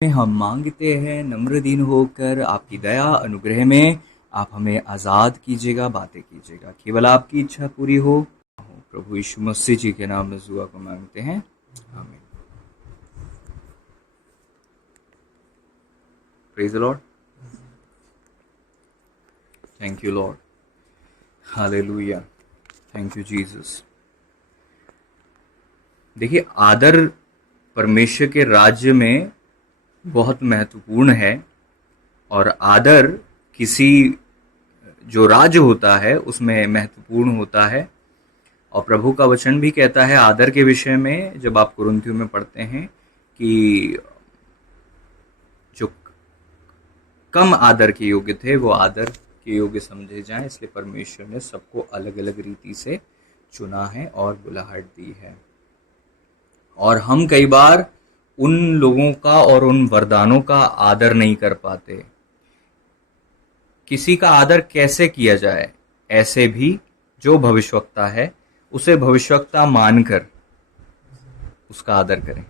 में हम मांगते हैं नम्र दीन होकर आपकी दया अनुग्रह में आप हमें आज़ाद कीजिएगा, बातें कीजिएगा, केवल आपकी इच्छा पूरी हो। प्रभु यीशु मसीह जी के नाम में दुआ को मांगते हैं, आमीन। Praise the Lord. Thank you Lord, hallelujah, thank you Jesus. देखिए, आदर परमेश्वर के राज्य में बहुत महत्वपूर्ण है और आदर किसी जो राज्य होता है उसमें महत्वपूर्ण होता है। और प्रभु का वचन भी कहता है आदर के विषय में, जब आप कुरिन्थियों में पढ़ते हैं कि जो कम आदर के योग्य थे वो आदर के योग्य समझे जाएं, इसलिए परमेश्वर ने सबको अलग अलग रीति से चुना है और बुलाहट दी है। और हम कई बार उन लोगों का और उन वरदानों का आदर नहीं कर पाते। किसी का आदर कैसे किया जाए? ऐसे भी जो भविष्यवक्ता है उसे भविष्यवक्ता मानकर उसका आदर करें।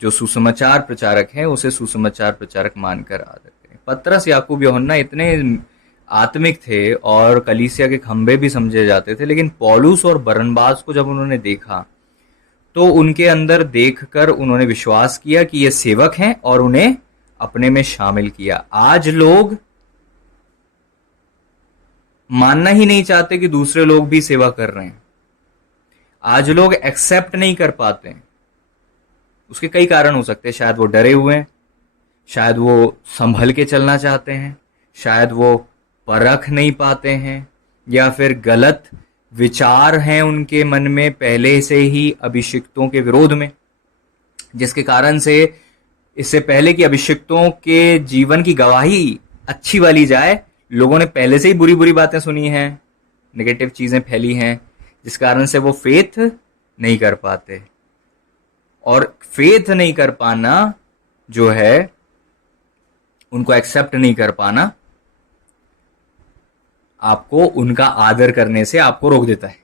जो सुसमाचार प्रचारक है उसे सुसमाचार प्रचारक मानकर आदर करें। पतरस, याकूब, यूहन्ना इतने आत्मिक थे और कलीसिया के खंभे भी समझे जाते थे, लेकिन पौलुस और बरनबास को जब उन्होंने देखा तो उनके अंदर देखकर उन्होंने विश्वास किया कि ये सेवक हैं और उन्हें अपने में शामिल किया। आज लोग मानना ही नहीं चाहते कि दूसरे लोग भी सेवा कर रहे हैं। आज लोग एक्सेप्ट नहीं कर पाते। उसके कई कारण हो सकते हैं। शायद वो डरे हुए हैं, शायद वो संभल के चलना चाहते हैं, शायद वो परख नहीं पाते हैं, या फिर गलत विचार हैं उनके मन में पहले से ही अभिषिक्तों के विरोध में, जिसके कारण से इससे पहले कि अभिषिक्तों के जीवन की गवाही अच्छी वाली जाए, लोगों ने पहले से ही बुरी बुरी बातें सुनी हैं, नेगेटिव चीजें फैली हैं, जिस कारण से वो फेथ नहीं कर पाते। और फेथ नहीं कर पाना जो है, उनको एक्सेप्ट नहीं कर पाना, आपको उनका आदर करने से आपको रोक देता है।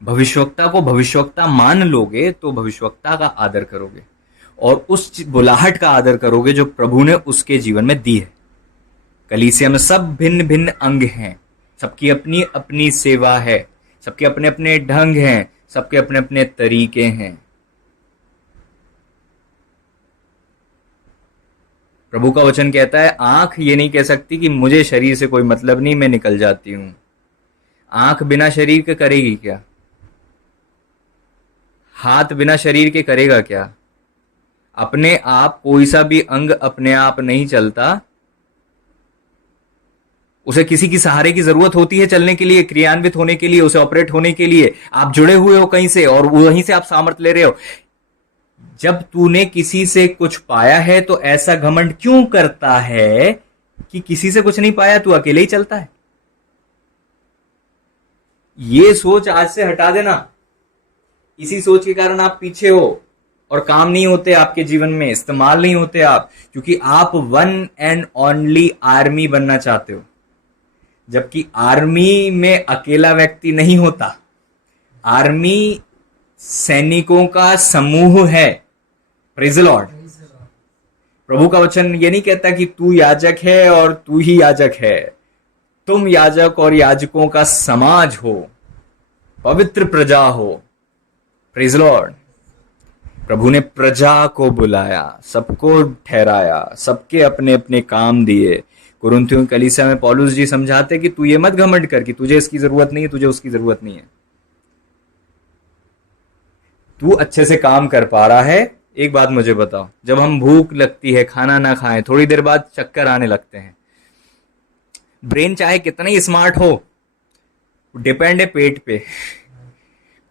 भविष्यवक्ता को भविष्यवक्ता मान लोगे तो भविष्यवक्ता का आदर करोगे और उस बुलाहट का आदर करोगे जो प्रभु ने उसके जीवन में दी है। कलीसिया में सब भिन्न भिन्न अंग हैं, सबकी अपनी अपनी सेवा है, सबके अपने अपने ढंग हैं, सबके अपने अपने तरीके हैं। प्रभु का वचन कहता है आंख ये नहीं कह सकती कि मुझे शरीर से कोई मतलब नहीं, मैं निकल जाती हूं। आंख बिना शरीर के करेगी क्या? हाथ बिना शरीर के करेगा क्या? अपने आप कोई सा भी अंग अपने आप नहीं चलता, उसे किसी की सहारे की जरूरत होती है चलने के लिए, क्रियान्वित होने के लिए, उसे ऑपरेट होने के लिए। आप जुड़े हुए हो कहीं से और वहीं से आप सामर्थ्य ले रहे हो। जब तूने किसी से कुछ पाया है तो ऐसा घमंड क्यों करता है कि किसी से कुछ नहीं पाया, तू अकेले ही चलता है? ये सोच आज से हटा देना। इसी सोच के कारण आप पीछे हो और काम नहीं होते आपके जीवन में, इस्तेमाल नहीं होते आप, क्योंकि आप वन एंड ओनली आर्मी बनना चाहते हो, जबकि आर्मी में अकेला व्यक्ति नहीं होता। आर्मी सैनिकों का समूह है। Praise the lord. प्रभु का वचन ये नहीं कहता कि तू याजक है और तू ही याजक है। तुम याजक और याजकों का समाज हो, पवित्र प्रजा हो। Praise the lord. प्रभु ने प्रजा को बुलाया, सबको ठहराया, सबके अपने अपने काम दिए। कुरिन्थियों की कलीसिया में पौलुस जी समझाते कि तू ये मत घमंड कर कि तुझे इसकी जरूरत नहीं है, तुझे उसकी जरूरत नहीं है। तू अच्छे से काम कर पा रहा है। एक बात मुझे बताओ, जब हम भूख लगती है, खाना ना खाएं, थोड़ी देर बाद चक्कर आने लगते हैं, ब्रेन चाहे कितना ही स्मार्ट हो, डिपेंड है पेट पे।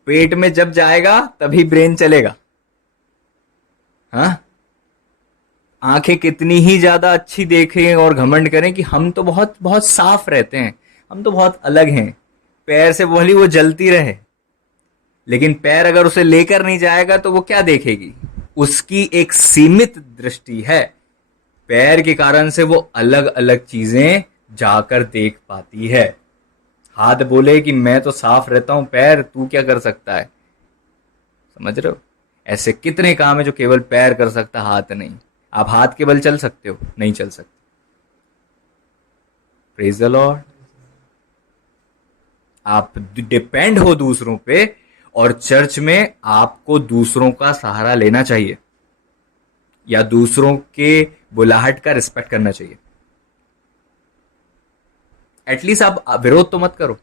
पेट में जब जाएगा तभी ब्रेन चलेगा। हाँ, आंखें कितनी ही ज्यादा अच्छी देखें और घमंड करें कि हम तो बहुत बहुत साफ रहते हैं, हम तो बहुत अलग हैं, पैर से भली वो जलती रहे, लेकिन पैर अगर उसे लेकर नहीं जाएगा तो वो क्या देखेगी? उसकी एक सीमित दृष्टि है। पैर के कारण से वो अलग अलग चीजें जाकर देख पाती है। हाथ बोले कि मैं तो साफ रहता हूं, पैर तू क्या कर सकता है? समझ रहे हो? ऐसे कितने काम है जो केवल पैर कर सकता, हाथ नहीं। आप हाथ के बल चल सकते हो? नहीं चल सकते। Praise the Lord. आप डिपेंड हो दूसरों पे, और चर्च में आपको दूसरों का सहारा लेना चाहिए, या दूसरों के बुलाहट का रिस्पेक्ट करना चाहिए। एटलीस्ट आप विरोध तो मत करो,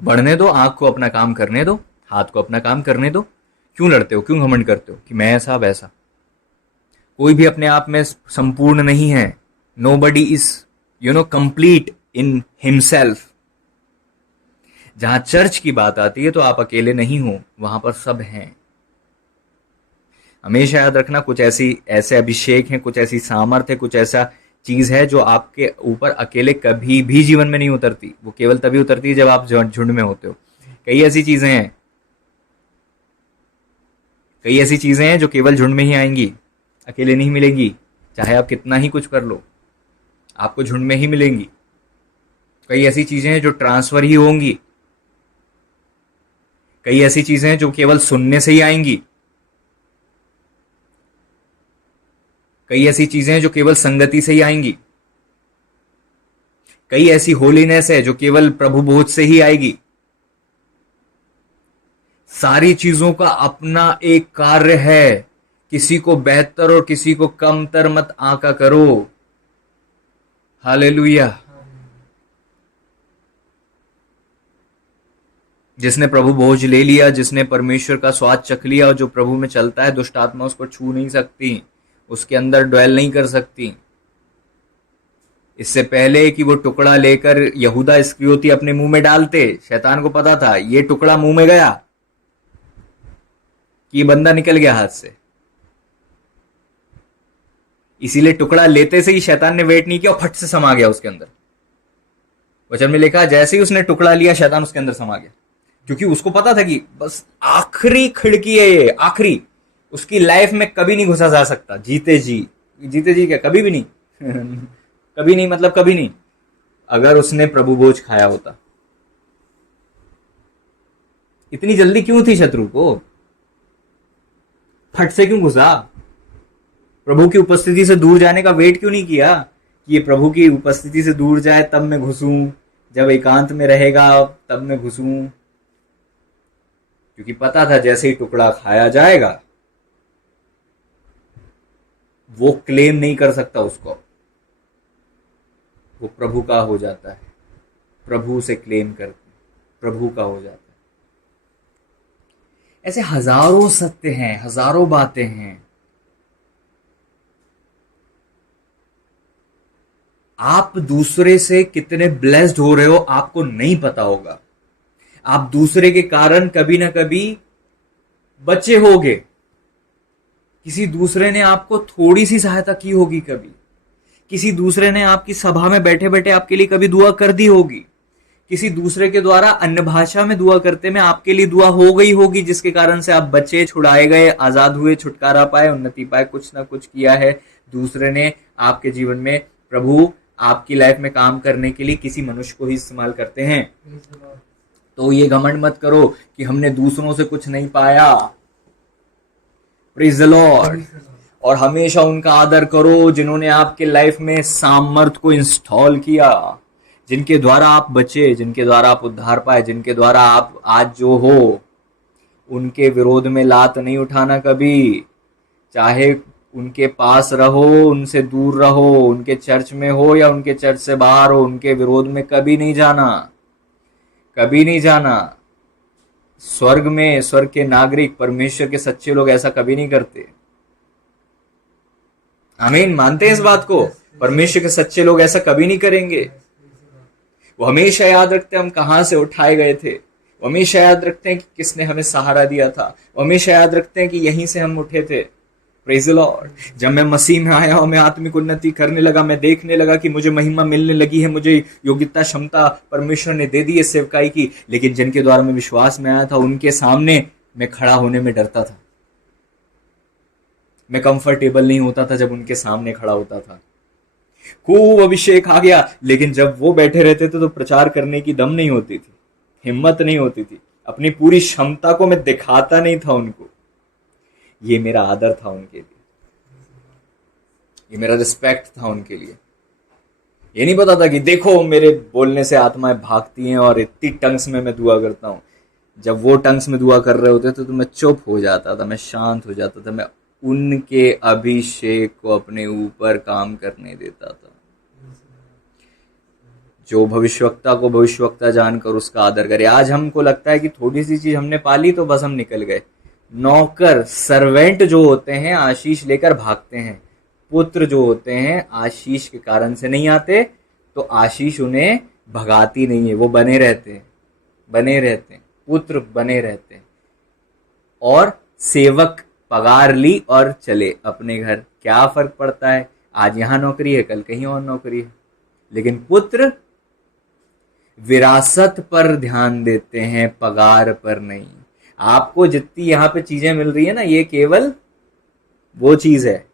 बढ़ने दो, आंख को अपना काम करने दो, हाथ को अपना काम करने दो। क्यों लड़ते हो, क्यों घमंड करते हो कि मैं ऐसा वैसा? कोई भी अपने आप में संपूर्ण नहीं है। Nobody is complete in himself. जहां चर्च की बात आती है तो आप अकेले नहीं हो, वहां पर सब हैं। हमेशा याद रखना, कुछ ऐसे अभिषेक हैं, कुछ ऐसी सामर्थ्य है, कुछ ऐसा चीज है जो आपके ऊपर अकेले कभी भी जीवन में नहीं उतरती। वो केवल तभी उतरती है जब आप झुंड में होते हो। कई ऐसी चीजें हैं जो केवल झुंड में ही आएंगी, अकेले नहीं मिलेंगी। चाहे आप कितना ही कुछ कर लो, आपको झुंड में ही मिलेंगी। कई ऐसी चीजें हैं जो ट्रांसफर ही होंगी। कई ऐसी चीजें हैं जो केवल सुनने से ही आएंगी। कई ऐसी चीजें हैं जो केवल संगति से ही आएंगी। कई ऐसी होलीनेस है जो केवल प्रभु बोध से ही आएगी। सारी चीजों का अपना एक कार्य है। किसी को बेहतर और किसी को कमतर मत आंका करो। हालेलुया। जिसने प्रभु भोज ले लिया, जिसने परमेश्वर का स्वाद चख लिया, और जो प्रभु में चलता है, दुष्ट आत्मा उसको छू नहीं सकती, उसके अंदर ड्वेल नहीं कर सकती। इससे पहले कि वो टुकड़ा लेकर यहूदा इस्करियोती अपने मुंह में डालते, शैतान को पता था ये टुकड़ा मुंह में गया कि ये बंदा निकल गया हाथ से। इसीलिए टुकड़ा लेते से ही शैतान ने वेट नहीं किया और फट से समा गया उसके अंदर। वचन में लिखा, जैसे ही उसने टुकड़ा लिया, शैतान उसके अंदर समा गया, क्योंकि उसको पता था कि बस आखिरी खिड़की है ये, आखिरी। उसकी लाइफ में कभी नहीं घुसा जा सकता। जीते जी क्या, कभी भी नहीं कभी नहीं, मतलब कभी नहीं। अगर उसने प्रभु भोज खाया होता। इतनी जल्दी क्यों थी शत्रु को? फट से क्यों घुसा? प्रभु की उपस्थिति से दूर जाने का वेट क्यों नहीं किया कि ये प्रभु की उपस्थिति से दूर जाए तब मैं घुसूं, जब एकांत में रहेगा तब मैं घुसूं? क्योंकि पता था जैसे ही टुकड़ा खाया जाएगा, वो क्लेम नहीं कर सकता उसको, वो प्रभु का हो जाता है। प्रभु से क्लेम करके प्रभु का हो जाता है। ऐसे हजारों सत्य हैं, हजारों बातें हैं। आप दूसरे से कितने ब्लेस्ड हो रहे हो आपको नहीं पता होगा। आप दूसरे के कारण कभी ना कभी बचे होगे। किसी दूसरे ने आपको थोड़ी सी सहायता की होगी, कभी किसी दूसरे ने आपकी सभा में बैठे बैठे आपके लिए कभी दुआ कर दी होगी। किसी दूसरे के द्वारा अन्य भाषा में दुआ करते में आपके लिए दुआ हो गई होगी, जिसके कारण से आप बचे, छुड़ाए गए, आजाद हुए, छुटकारा पाए, उन्नति पाए। कुछ ना कुछ किया है दूसरे ने आपके जीवन में। प्रभु आपकी लाइफ में काम करने के लिए किसी मनुष्य को ही इस्तेमाल करते हैं। तो ये घमंड मत करो कि हमने दूसरों से कुछ नहीं पाया। Praise the Lord. और हमेशा उनका आदर करो जिन्होंने आपके लाइफ में सामर्थ को इंस्टॉल किया, जिनके द्वारा आप बचे, जिनके द्वारा आप उद्धार पाए, जिनके द्वारा आप आज जो हो। उनके विरोध में लात नहीं उठाना कभी। चाहे उनके पास रहो, उनसे दूर रहो, उनके चर्च में हो या उनके चर्च से बाहर हो, उनके विरोध में कभी नहीं जाना, कभी नहीं जाना। स्वर्ग में, स्वर्ग के नागरिक, परमेश्वर के सच्चे लोग ऐसा कभी नहीं करते। आमीन, मानते हैं इस बात को? परमेश्वर के सच्चे लोग ऐसा कभी नहीं करेंगे। वो हमेशा याद रखते हैं हम कहां से उठाए गए थे। वो हमेशा याद रखते हैं कि किसने हमें सहारा दिया था। वो हमेशा याद रखते हैं कि यहीं से हम उठे थे। Praise the Lord. जब मैं मसीह में आया और मैं आत्मिक उन्नति करने लगा, मैं देखने लगा कि मुझे महिमा मिलने लगी है, मुझे योग्यता, क्षमता परमेश्वर ने दे दी है सेवकाई की। लेकिन जिनके द्वारा मैं विश्वास में आया था, उनके सामने मैं खड़ा होने में डरता था। मैं कंफर्टेबल नहीं होता था जब उनके सामने खड़ा होता था। खूब अभिषेक आ गया, लेकिन जब वो बैठे रहते थे तो प्रचार करने की दम नहीं होती थी, हिम्मत नहीं होती थी। अपनी पूरी क्षमता को मैं दिखाता नहीं था उनको। ये मेरा आदर था उनके लिए, ये मेरा रिस्पेक्ट था उनके लिए। ये नहीं पता था कि देखो मेरे बोलने से आत्माएं भागती हैं और इतनी टंग्स में मैं दुआ करता हूँ। जब वो टंग्स में दुआ कर रहे होते थे तो मैं चुप हो जाता था, मैं शांत हो जाता था, मैं उनके अभिषेक को अपने ऊपर काम करने देता था। जो भविष्यवक्ता को भविष्यवक्ता जानकर उसका आदर करे। आज हमको लगता है कि थोड़ी सी चीज हमने पाली तो बस हम निकल गए। नौकर सर्वेंट जो होते हैं आशीष लेकर भागते हैं, पुत्र जो होते हैं आशीष के कारण से नहीं आते, तो आशीष उन्हें भगाती नहीं है, वो बने रहते हैं, बने रहते हैं, पुत्र बने रहते हैं। और सेवक पगार ली और चले अपने घर, क्या फर्क पड़ता है, आज यहां नौकरी है कल कहीं और नौकरी है। लेकिन पुत्र विरासत पर ध्यान देते हैं, पगार पर नहीं। आपको जितनी यहां पे चीजें मिल रही है ना, ये केवल वो चीज है,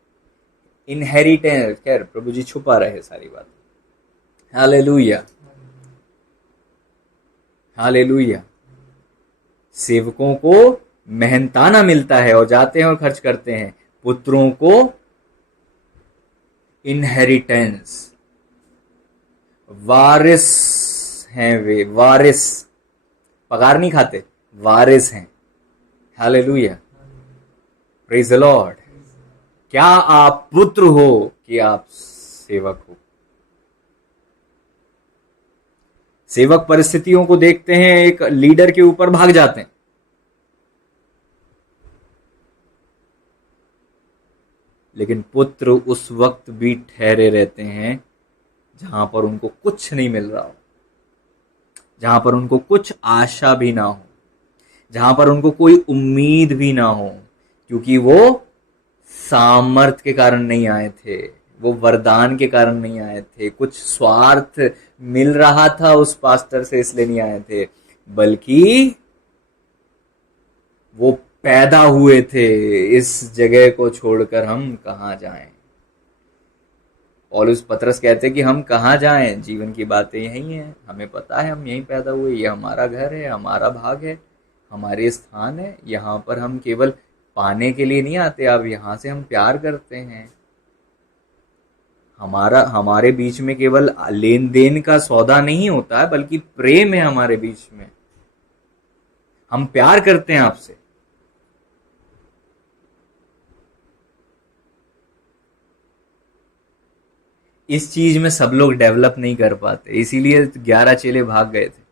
इनहेरिटेंस। खैर प्रभु जी छुपा रहे सारी बात। Hallelujah, hallelujah. सेवकों को मेहनताना मिलता है और जाते हैं और खर्च करते हैं, पुत्रों को इनहेरिटेंस, वारिस हैं वे, वारिस, पगार नहीं खाते, वारिस हैं। Hallelujah, praise the Lord. क्या आप पुत्र हो कि आप सेवक हो? सेवक परिस्थितियों को देखते हैं, एक लीडर के ऊपर भाग जाते हैं, लेकिन पुत्र उस वक्त भी ठहरे रहते हैं जहां पर उनको कुछ नहीं मिल रहा हो, जहां पर उनको कुछ आशा भी ना हो, जहां पर उनको कोई उम्मीद भी ना हो, क्योंकि वो सामर्थ के कारण नहीं आए थे, वो वरदान के कारण नहीं आए थे, कुछ स्वार्थ मिल रहा था उस पास्टर से इसलिए नहीं आए थे, बल्कि वो पैदा हुए थे इस जगह को छोड़कर हम कहां जाएं। पौलुस पतरस कहते कि हम कहां जाएं, जीवन की बातें यही हैं, हमें पता है हम यहीं पैदा हुए, ये हमारा घर है, हमारा भाग है, हमारे स्थान है, यहाँ पर हम केवल पाने के लिए नहीं आते, अब यहाँ से हम प्यार करते हैं। हमारे बीच में केवल लेन देन का सौदा नहीं होता है, बल्कि प्रेम है हमारे बीच में, हम प्यार करते हैं आपसे। इस चीज में सब लोग डेवलप नहीं कर पाते, इसीलिए 11 चेले भाग गए थे,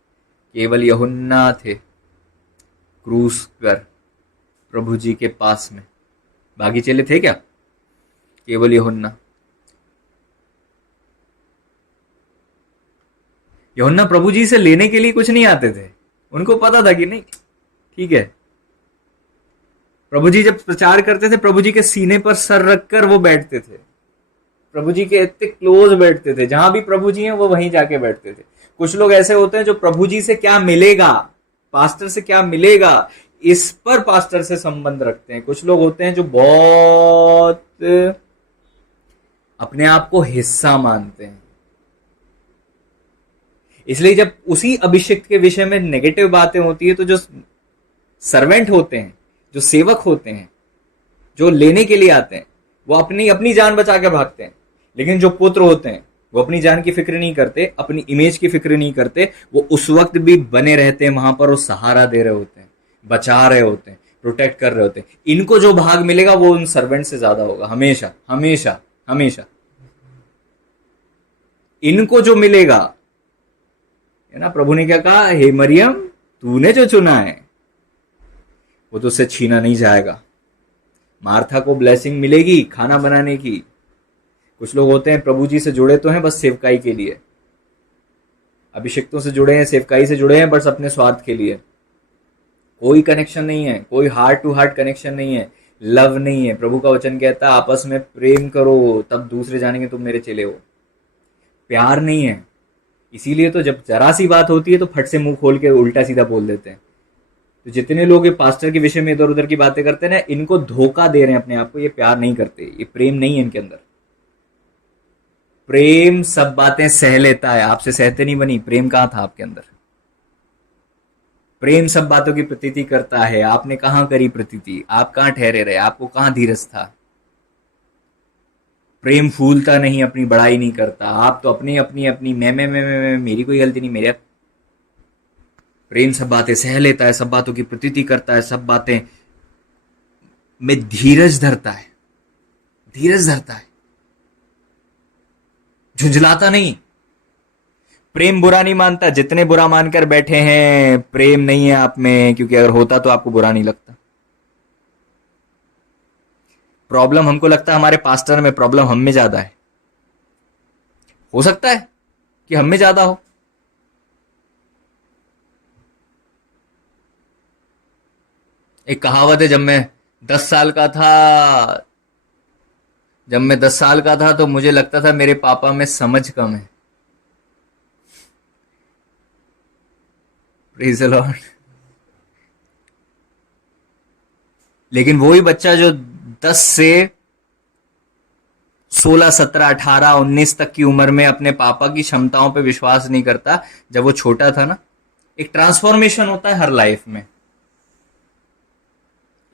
केवल यूहन्ना थे क्रूस पर प्रभु जी के पास में। बाकी चेले थे क्या? केवल यूहन्ना। यूहन्ना प्रभु जी से लेने के लिए कुछ नहीं आते थे, उनको पता था कि नहीं ठीक है। प्रभु जी जब प्रचार करते थे, प्रभु जी के सीने पर सर रखकर वो बैठते थे, प्रभु जी के इतने क्लोज बैठते थे, जहां भी प्रभु जी हैं वो वहीं जाके बैठते थे। कुछ लोग ऐसे होते हैं जो प्रभु जी से क्या मिलेगा, पास्टर से क्या मिलेगा, इस पर पास्टर से संबंध रखते हैं। कुछ लोग होते हैं जो बहुत अपने आप को हिस्सा मानते हैं, इसलिए जब उसी अभिषेक के विषय में नेगेटिव बातें होती है, तो जो सर्वेंट होते हैं, जो सेवक होते हैं, जो लेने के लिए आते हैं, वो अपनी अपनी जान बचा के भागते हैं। लेकिन जो पुत्र होते हैं वो अपनी जान की फिक्र नहीं करते, अपनी इमेज की फिक्र नहीं करते, वो उस वक्त भी बने रहते हैं वहां पर, वो सहारा दे रहे होते हैं, बचा रहे होते हैं, प्रोटेक्ट कर रहे होते हैं। इनको जो भाग मिलेगा वो उन सर्वेंट से ज्यादा होगा, हमेशा हमेशा हमेशा। इनको जो मिलेगा, है ना, प्रभु ने क्या कहा, हे मरियम तूने जो चुना है वो तो उससे छीना नहीं जाएगा। मार्था को ब्लेसिंग मिलेगी खाना बनाने की। कुछ लोग होते हैं प्रभु जी से जुड़े तो हैं बस सेवकाई के लिए, अभिषिक्तों से जुड़े हैं, सेवकाई से जुड़े हैं बस अपने स्वार्थ के लिए, कोई कनेक्शन नहीं है, कोई हार्ट टू हार्ट कनेक्शन नहीं है, लव नहीं है। प्रभु का वचन कहता है आपस में प्रेम करो तब दूसरे जानेंगे तुम मेरे चेले हो। प्यार नहीं है, इसीलिए तो जब जरा सी बात होती है तो फट से मुंह खोल के उल्टा सीधा बोल देते हैं। तो जितने लोग ये पास्टर के विषय में इधर उधर की बातें करते हैं ना, इनको धोखा दे रहे हैं अपने आप को, ये प्यार नहीं करते, ये प्रेम नहीं है इनके अंदर। प्रेम सब बातें सह लेता है, आपसे सहते नहीं बनी, प्रेम कहां था आपके अंदर? प्रेम सब बातों की प्रतीति करता है। आपने कहां करी प्रतीति? आप कहां ठहरे रहे? आपको कहां धीरज था? प्रेम फूलता नहीं, अपनी बड़ाई नहीं करता। आप तो अपनी अपनी अपनी मैं, मेरी कोई गलती नहीं, मेरे। प्रेम सब बातें सह लेता है, सब बातों की प्रतीति करता है, सब बातें में धीरज धरता है, धीरज धरता है, झुंझलाता नहीं। प्रेम बुरा नहीं मानता। जितने बुरा मानकर बैठे हैं, प्रेम नहीं है आप में, क्योंकि अगर होता तो आपको बुरा नहीं लगता। प्रॉब्लम हमको लगता है हमारे पास्टर में, प्रॉब्लम हम में ज्यादा है। हो सकता है कि हम में ज्यादा हो। एक कहावत है, जब मैं 10 साल का था तो मुझे लगता था मेरे पापा में समझ कम है। Praise the Lord. लेकिन वही बच्चा जो 10 से 16, 17, 18, 19 तक की उम्र में अपने पापा की क्षमताओं पे विश्वास नहीं करता, जब वो छोटा था ना, एक ट्रांसफॉर्मेशन होता है हर लाइफ में।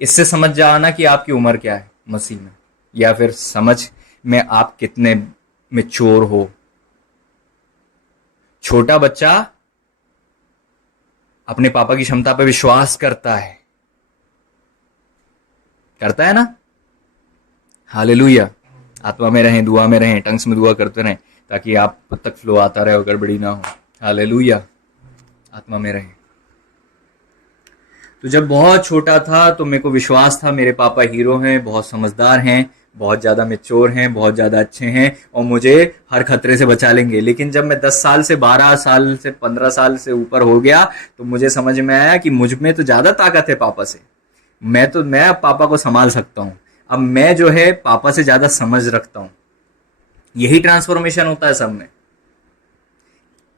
इससे समझ जाओ ना कि आपकी उम्र क्या है मसीह में, या फिर समझ में आप कितने मैच्योर हो। छोटा बच्चा अपने पापा की क्षमता पे विश्वास करता है ना। हालेलुया। आत्मा में रहें, दुआ में रहें, टंग्स में दुआ करते रहें, ताकि आप तक फ्लो आता रहे और गड़बड़ी ना हो। हालेलुया। आत्मा में रहें। तो जब बहुत छोटा था तो मेरे को विश्वास था मेरे पापा हीरो हैं, बहुत समझदार हैं, बहुत ज़्यादा मैच्योर हैं, बहुत ज़्यादा अच्छे हैं और मुझे हर खतरे से बचा लेंगे। लेकिन जब मैं 10 साल से 12 साल से 15 साल से ऊपर हो गया तो मुझे समझ में आया कि मुझ में तो ज़्यादा ताकत है पापा से। मैं अब पापा को संभाल सकता हूँ। अब मैं जो है पापा से ज़्यादा समझ रखता हूँ। यही ट्रांसफॉर्मेशन होता है सब में।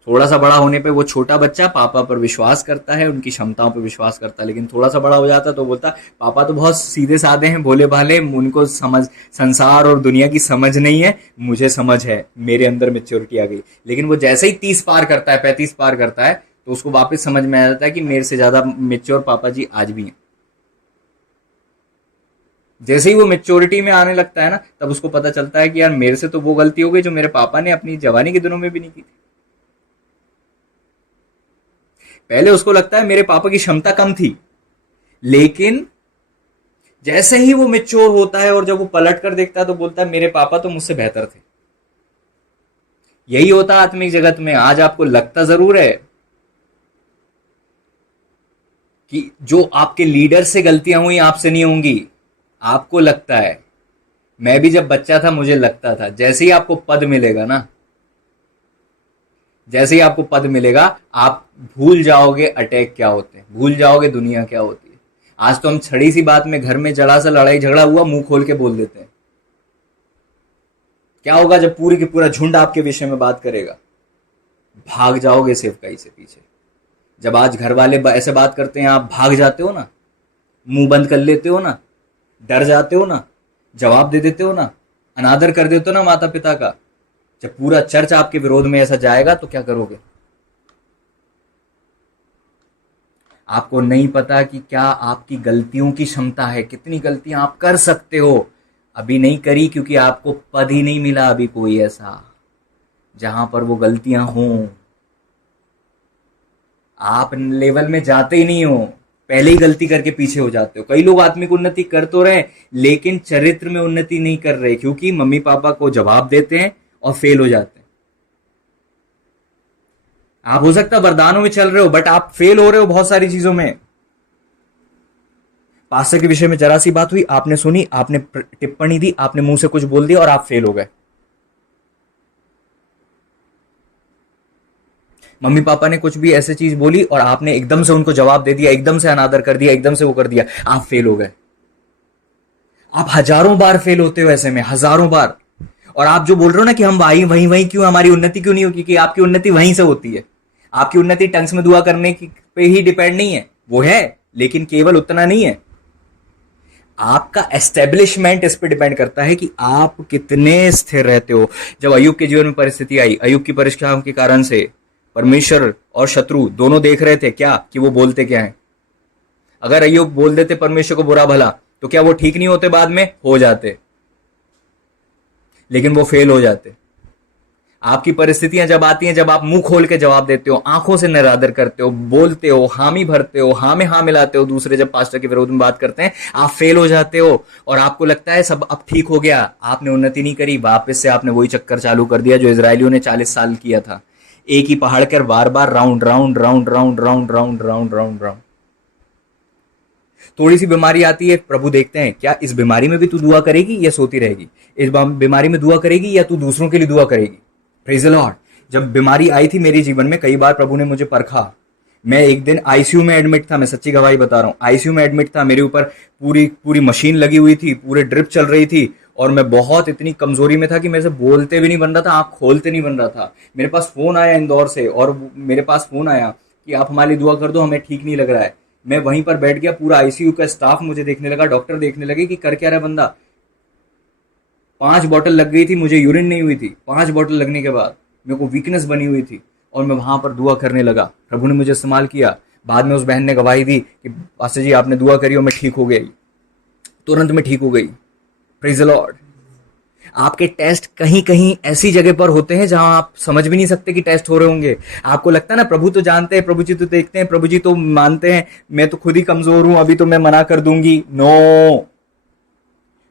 थोड़ा सा बड़ा होने पे वो छोटा बच्चा पापा पर विश्वास करता है, उनकी क्षमताओं पर विश्वास करता है। लेकिन थोड़ा सा बड़ा हो जाता है तो बोलता पापा तो बहुत सीधे साधे हैं, भोले भाले, उनको समझ संसार और दुनिया की समझ नहीं है, मुझे समझ है, मेरे अंदर मेच्योरिटी आ गई। लेकिन वो जैसे ही 30 पार करता है, 35 पार करता है, तो उसको वापस समझ में आ जाता है कि मेरे से ज्यादा मेच्योर पापा जी आज भी हैं। जैसे ही वो मेच्योरिटी में आने लगता है ना, तब उसको पता चलता है कि यार मेरे से तो वो गलती हो गई जो मेरे पापा ने अपनी जवानी के दिनों में भी नहीं की थी। पहले उसको लगता है मेरे पापा की क्षमता कम थी, लेकिन जैसे ही वो मैच्योर होता है और जब वो पलट कर देखता है तो बोलता है मेरे पापा तो मुझसे बेहतर थे। यही होता है आत्मिक जगत में। आज आपको लगता जरूर है कि जो आपके लीडर से गलतियां हुई आपसे नहीं होंगी। आपको लगता है, मैं भी जब बच्चा था मुझे लगता था, जैसे ही आपको पद मिलेगा ना, जैसे ही आपको पद मिलेगा आप भूल जाओगे अटैक क्या होते हैं, भूल जाओगे दुनिया क्या होती है। आज तो हम छड़ी सी बात में घर में जरा सा लड़ाई झगड़ा हुआ मुंह खोल के बोल देते हैं। क्या होगा जब पूरी की पूरा झुंड आपके विषय में बात करेगा? भाग जाओगे सेवकाई से पीछे। जब आज घर वाले ऐसे बात करते हैं आप भाग जाते हो ना, मुंह बंद कर लेते हो ना, डर जाते हो ना, जवाब दे देते हो ना, अनादर कर देते हो ना माता पिता का। जब पूरा चर्च आपके विरोध में ऐसा जाएगा तो क्या करोगे? आपको नहीं पता कि क्या आपकी गलतियों की क्षमता है, कितनी गलतियां आप कर सकते हो। अभी नहीं करी क्योंकि आपको पद ही नहीं मिला अभी कोई ऐसा जहां पर वो गलतियां हों। आप लेवल में जाते ही नहीं हो, पहले ही गलती करके पीछे हो जाते हो। कई लोग आत्मिक उन्नति कर तो रहे लेकिन चरित्र में उन्नति नहीं कर रहे, क्योंकि मम्मी पापा को जवाब देते हैं और फेल हो जाते हैं। आप हो सकता है वरदानों में चल रहे हो बट आप फेल हो रहे हो बहुत सारी चीजों में। पास्टर के विषय में जरा सी बात हुई, आपने सुनी, आपने टिप्पणी दी, आपने मुंह से कुछ बोल दिया और आप फेल हो गए। मम्मी पापा ने कुछ भी ऐसी चीज बोली और आपने एकदम से उनको जवाब दे दिया, एकदम से अनादर कर दिया, एकदम से वो कर दिया, आप फेल हो गए। आप हजारों बार फेल होते हो ऐसे में, हजारों बार। और आप जो बोल रहे हो ना कि हम वहीं वहीं वहीं क्यों, हमारी उन्नति क्यों नहीं होगी, कि आपकी उन्नति वहीं से होती है। आपकी उन्नति टंग्स में दुआ करने की पे ही डिपेंड नहीं है, वो है लेकिन केवल उतना नहीं है। आपका एस्टेब्लिशमेंट इस पे डिपेंड करता है कि आप कितने स्थिर रहते हो। जब अय्यूब के जीवन में परिस्थिति आई, अय्यूब की परीक्षाओं के कारण से परमेश्वर और शत्रु दोनों देख रहे थे क्या कि वो बोलते क्या है। अगर अय्यूब बोल देते परमेश्वर को बुरा भला, तो क्या वो ठीक नहीं होते? बाद में हो जाते, लेकिन वो फेल हो जाते। आपकी परिस्थितियां जब आती हैं, जब आप मुंह खोल के जवाब देते हो, आंखों से निरादर करते हो, बोलते हो, हामी भरते हो, हाँ में हाँ मिलाते हो, दूसरे जब पास्टर के विरोध में बात करते हैं, आप फेल हो जाते हो और आपको लगता है सब अब ठीक हो गया। आपने उन्नति नहीं करी, वापस से आपने वही चक्कर चालू कर दिया जो इजरायलियों ने 40 साल किया था। एक ही पहाड़ कर बार बार round round round round round round round round round. थोड़ी सी बीमारी आती है, प्रभु देखते हैं क्या इस बीमारी में भी तू दुआ करेगी या सोती रहेगी, इस बीमारी में दुआ करेगी या तू दूसरों के लिए दुआ करेगी। Praise the Lord. जब बीमारी आई थी मेरे जीवन में, कई बार प्रभु ने मुझे परखा। मैं एक दिन आईसीयू में एडमिट था, मैं सच्ची गवाही बता रहा हूं, आईसीयू में एडमिट था। मेरे ऊपर पूरी पूरी मशीन लगी हुई थी, पूरे ड्रिप चल रही थी और मैं बहुत इतनी कमजोरी में था कि मेरे से बोलते भी नहीं बन रहा था, आंख खोलते नहीं बन रहा था। मेरे पास फोन आया इंदौर से और मेरे पास फोन आया कि आप हमारे लिए दुआ कर दो, हमें ठीक नहीं लग रहा है। मैं वहीं पर बैठ गया, पूरा आईसीयू का स्टाफ मुझे देखने लगा, डॉक्टर देखने लगे कि कर क्या रहा है बंदा। 5 बॉटल लग गई थी, मुझे यूरिन नहीं हुई थी। 5 बॉटल लगने के बाद मेरे को वीकनेस बनी हुई थी और मैं वहां पर दुआ करने लगा। प्रभु ने मुझे इस्तेमाल किया। बाद में उस बहन ने गवाही दी कि पास्टर जी आपने दुआ करी और मैं ठीक हो गई, तुरंत मैं ठीक हो गई। Praise the Lord. आपके टेस्ट कहीं कहीं ऐसी जगह पर होते हैं जहां आप समझ भी नहीं सकते कि टेस्ट हो रहे होंगे। आपको लगता है ना प्रभु तो जानते हैं, प्रभु जी तो देखते हैं, प्रभु जी तो मानते हैं, मैं तो खुद ही कमजोर हूं, अभी तो मैं मना कर दूंगी। नो,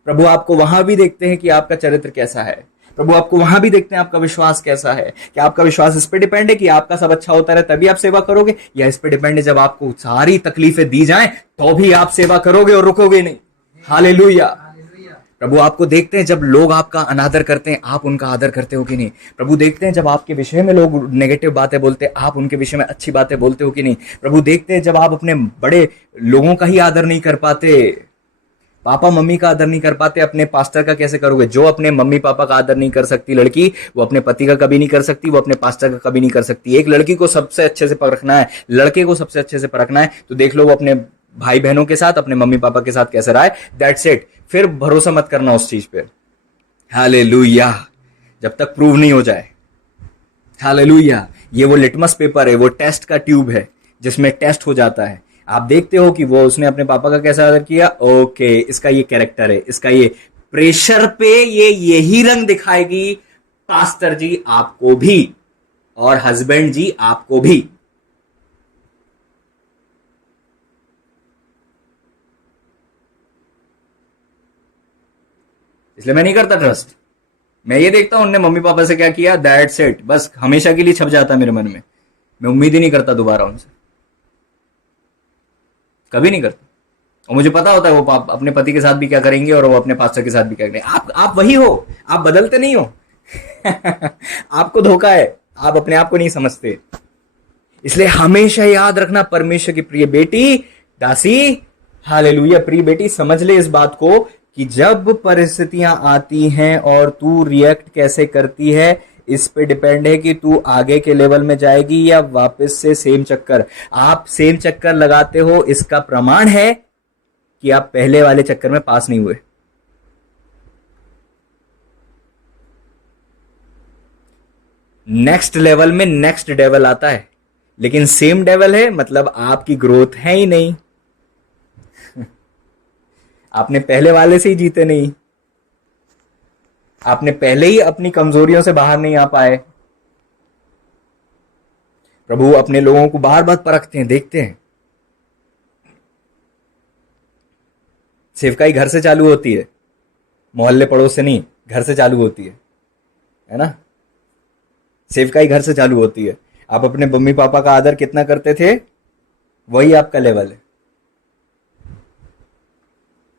प्रभु आपको वहां भी देखते हैं कि आपका चरित्र कैसा है। प्रभु आपको वहां भी देखते हैं आपका विश्वास कैसा है। क्या आपका विश्वास इस पे डिपेंड है कि आपका सब अच्छा होता रहे तभी आप सेवा करोगे, या इस पे डिपेंड है जब आपको सारी तकलीफें दी जाएं तो भी आप सेवा करोगे और रुकोगे नहीं। हालेलुया। प्रभु आपको देखते हैं जब लोग आपका अनादर करते हैं, आप उनका आदर करते हो कि नहीं। प्रभु देखते हैं जब आपके विषय में लोग नेगेटिव बातें बोलते हैं, आप उनके विषय में अच्छी बातें बोलते हो कि नहीं। प्रभु देखते हैं जब आप अपने बड़े लोगों का ही आदर नहीं कर पाते, पापा मम्मी का आदर नहीं कर पाते, अपने पास्टर का कैसे करोगे। जो अपने मम्मी पापा का आदर नहीं कर सकती लड़की, वो अपने पति का कभी नहीं कर सकती, वो अपने पास्टर का कभी नहीं कर सकती। एक लड़की को सबसे अच्छे से परखना है, लड़के को सबसे अच्छे से परखना है, तो देख लो वो अपने भाई बहनों के साथ, अपने मम्मी पापा के साथ कैसे रहा है। That's it. फिर भरोसा मत करना उस चीज पे। हालेलुया। जब तक प्रूव नहीं हो जाए। हालेलुया। ये वो लिटमस पेपर है, वो टेस्ट का ट्यूब है जिसमें टेस्ट हो जाता है। आप देखते हो कि वो उसने अपने पापा का कैसा आदर किया। ओके, इसका ये कैरेक्टर है, इसका ये प्रेशर पे ये यही रंग दिखाएगी। पास्टर जी आपको भी और हस्बैंड जी आपको भी। इसलिए मैं नहीं करता ट्रस्ट। मैं ये देखता हूं उनने मम्मी पापा से क्या किया, दैट्स इट, बस हमेशा के लिए छप जाता है मेरे मन में। मैं उम्मीद ही नहीं करता दोबारा उनसे, कभी नहीं करता। और मुझे पता होता है वो अपने पति के साथ भी क्या करेंगे और वो अपने पास्टर के साथ भी क्या करेंगे। आप वही हो, आप बदलते नहीं हो। आपको धोखा है, आप अपने आप को नहीं समझते। इसलिए हमेशा याद रखना, परमेश्वर की प्रिय बेटी दासी, हालेलुया, प्रिय बेटी, समझ ले इस बात को कि जब परिस्थितियां आती हैं और तू रिएक्ट कैसे करती है, इस पे डिपेंड है कि तू आगे के लेवल में जाएगी या वापस से सेम चक्कर। आप सेम चक्कर लगाते हो, इसका प्रमाण है कि आप पहले वाले चक्कर में पास नहीं हुए। नेक्स्ट लेवल में नेक्स्ट डेवल आता है, लेकिन सेम डेवल है, मतलब आपकी ग्रोथ है ही नहीं। आपने पहले वाले से ही जीते नहीं, आपने पहले ही अपनी कमजोरियों से बाहर नहीं आ पाए। प्रभु अपने लोगों को बार बार परखते हैं, देखते हैं। सेवकाई घर से चालू होती है, मोहल्ले पड़ोस से नहीं, घर से चालू होती है ना। सेवकाई घर से चालू होती है। आप अपने मम्मी पापा का आदर कितना करते थे, वही आपका लेवल है।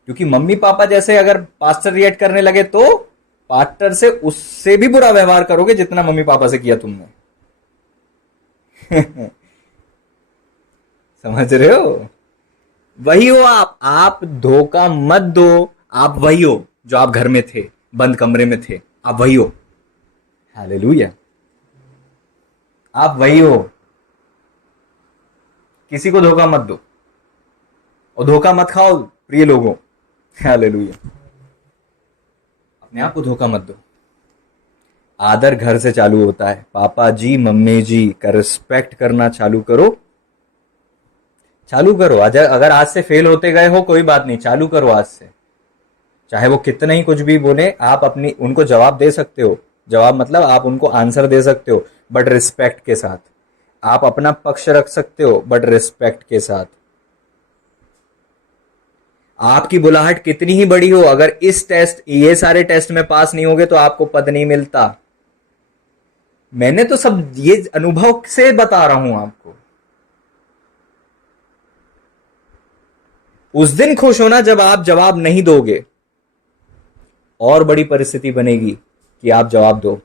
क्योंकि मम्मी पापा जैसे अगर पास्टर रिएक्ट करने लगे तो पास्टर से उससे भी बुरा व्यवहार करोगे जितना मम्मी पापा से किया तुमने। समझ रहे हो। वही हो आप धोखा मत दो। आप वही हो जो आप घर में थे, बंद कमरे में थे, आप वही हो। हालेलुया। आप वही हो। किसी को धोखा मत दो और धोखा मत खाओ प्रिय लोगों। हालेलुया। अपने आप को धोखा मत दो। आदर घर से चालू होता है। पापा जी मम्मी जी का रिस्पेक्ट करना चालू करो। चालू करो। अगर आज से फेल होते गए हो कोई बात नहीं, चालू करो आज से। चाहे वो कितना ही कुछ भी बोले, आप अपनी उनको जवाब दे सकते हो। जवाब मतलब आप उनको आंसर दे सकते हो, बट रिस्पेक्ट के साथ। आप अपना पक्ष रख सकते हो, बट रिस्पेक्ट के साथ। आपकी बुलाहट कितनी ही बड़ी हो, अगर ये सारे टेस्ट में पास नहीं होगे तो आपको पद नहीं मिलता। मैंने तो सब ये अनुभव से बता रहा हूं आपको। उस दिन खुश होना जब आप जवाब नहीं दोगे। और बड़ी परिस्थिति बनेगी कि आप जवाब दो,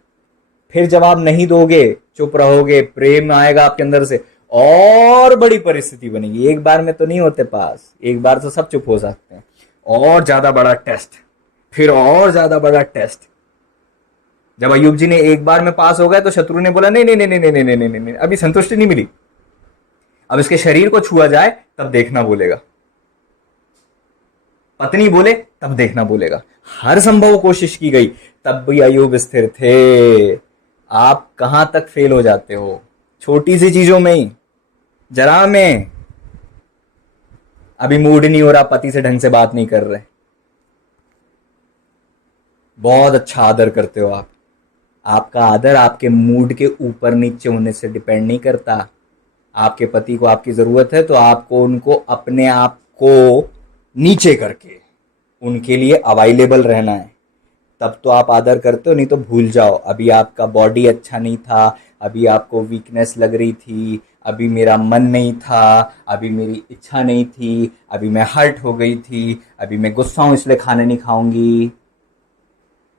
फिर जवाब नहीं दोगे, चुप रहोगे, प्रेम आएगा आपके अंदर से, और बड़ी परिस्थिति बनेगी। एक बार में तो नहीं होते पास, एक बार तो सब चुप हो सकते हैं। और ज्यादा बड़ा टेस्ट, फिर और ज्यादा बड़ा टेस्ट। जब अय्यूब जी ने एक बार में पास हो गए तो शत्रु ने बोला नहीं नहीं नहीं नहीं नहीं नहीं नहीं नहीं, अभी संतुष्टि नहीं मिली, अब इसके शरीर को छुआ जाए तब देखना बोलेगा। पत्नी बोले तब देखना बोलेगा। हर संभव कोशिश की गई, तब भी अय्यूब स्थिर थे। आप कहां तक फेल हो जाते हो? छोटी सी चीजों में ही, जरा में अभी मूड नहीं हो रहा, पति से ढंग से बात नहीं कर रहे। बहुत अच्छा आदर करते हो आप। आपका आदर आपके मूड के ऊपर नीचे होने से डिपेंड नहीं करता। आपके पति को आपकी जरूरत है तो आपको उनको अपने आप को नीचे करके उनके अवेलेबल अवेलेबल रहना है, तब तो आप आदर करते हो। नहीं तो भूल जाओ, अभी आपका बॉडी अच्छा नहीं था, अभी आपको वीकनेस लग रही थी, अभी मेरा मन नहीं था, अभी मेरी इच्छा नहीं थी, अभी मैं हर्ट हो गई थी, अभी मैं गुस्सा हूं इसलिए खाना नहीं खाऊंगी।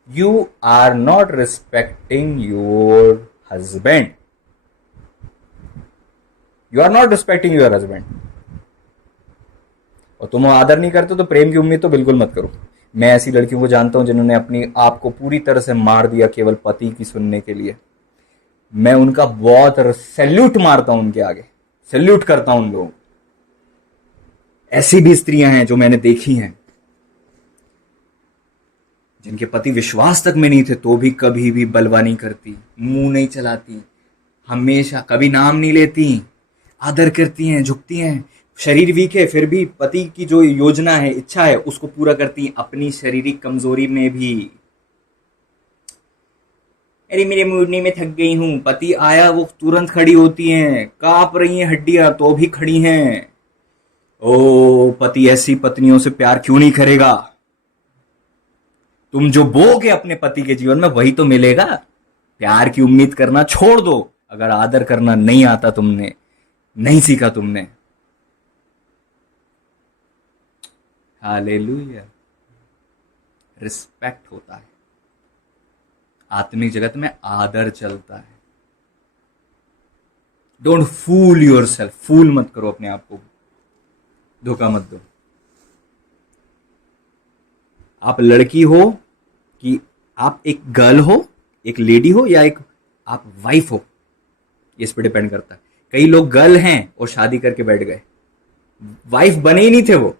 You are not respecting your husband. You are not respecting your husband. और तुम आदर नहीं करते तो प्रेम की उम्मीद तो बिल्कुल मत करो। मैं ऐसी लड़कियों को जानता हूं जिन्होंने अपनी आप को पूरी तरह से मार दिया केवल पति की सुनने के लिए। मैं उनका बहुत सैल्यूट मारता हूं, उनके आगे सैल्यूट करता हूं उन लोगों। ऐसी भी स्त्रियां हैं जो मैंने देखी हैं, जिनके पति विश्वास तक में नहीं थे तो भी कभी भी बलवा नहीं करती, मुंह नहीं चलाती, हमेशा कभी नाम नहीं लेती, आदर करती हैं, झुकती हैं। शरीर वीक है फिर भी पति की जो योजना है, इच्छा है, उसको पूरा करती हैं अपनी शारीरिक कमजोरी में भी। अरे मेरे मूड नहीं, मैं थक गई हूं, पति आया वो तुरंत खड़ी होती हैं, कांप रही हैं हड्डियां तो भी खड़ी हैं। ओ पति ऐसी पत्नियों से प्यार क्यों नहीं करेगा? तुम जो बोगे अपने पति के जीवन में वही तो मिलेगा। प्यार की उम्मीद करना छोड़ दो अगर आदर करना नहीं आता, तुमने नहीं सीखा तुमने। हालेलुया। रिस्पेक्ट होता है, आत्मिक जगत में आदर चलता है। डोंट फूल योर सेल्फ, फूल मत करो अपने आप को, धोखा मत दो। आप लड़की हो कि आप एक गर्ल हो, एक लेडी हो, या एक आप वाइफ हो, इस पे डिपेंड करता है। कई लोग गर्ल हैं और शादी करके बैठ गए, वाइफ बने ही नहीं थे वो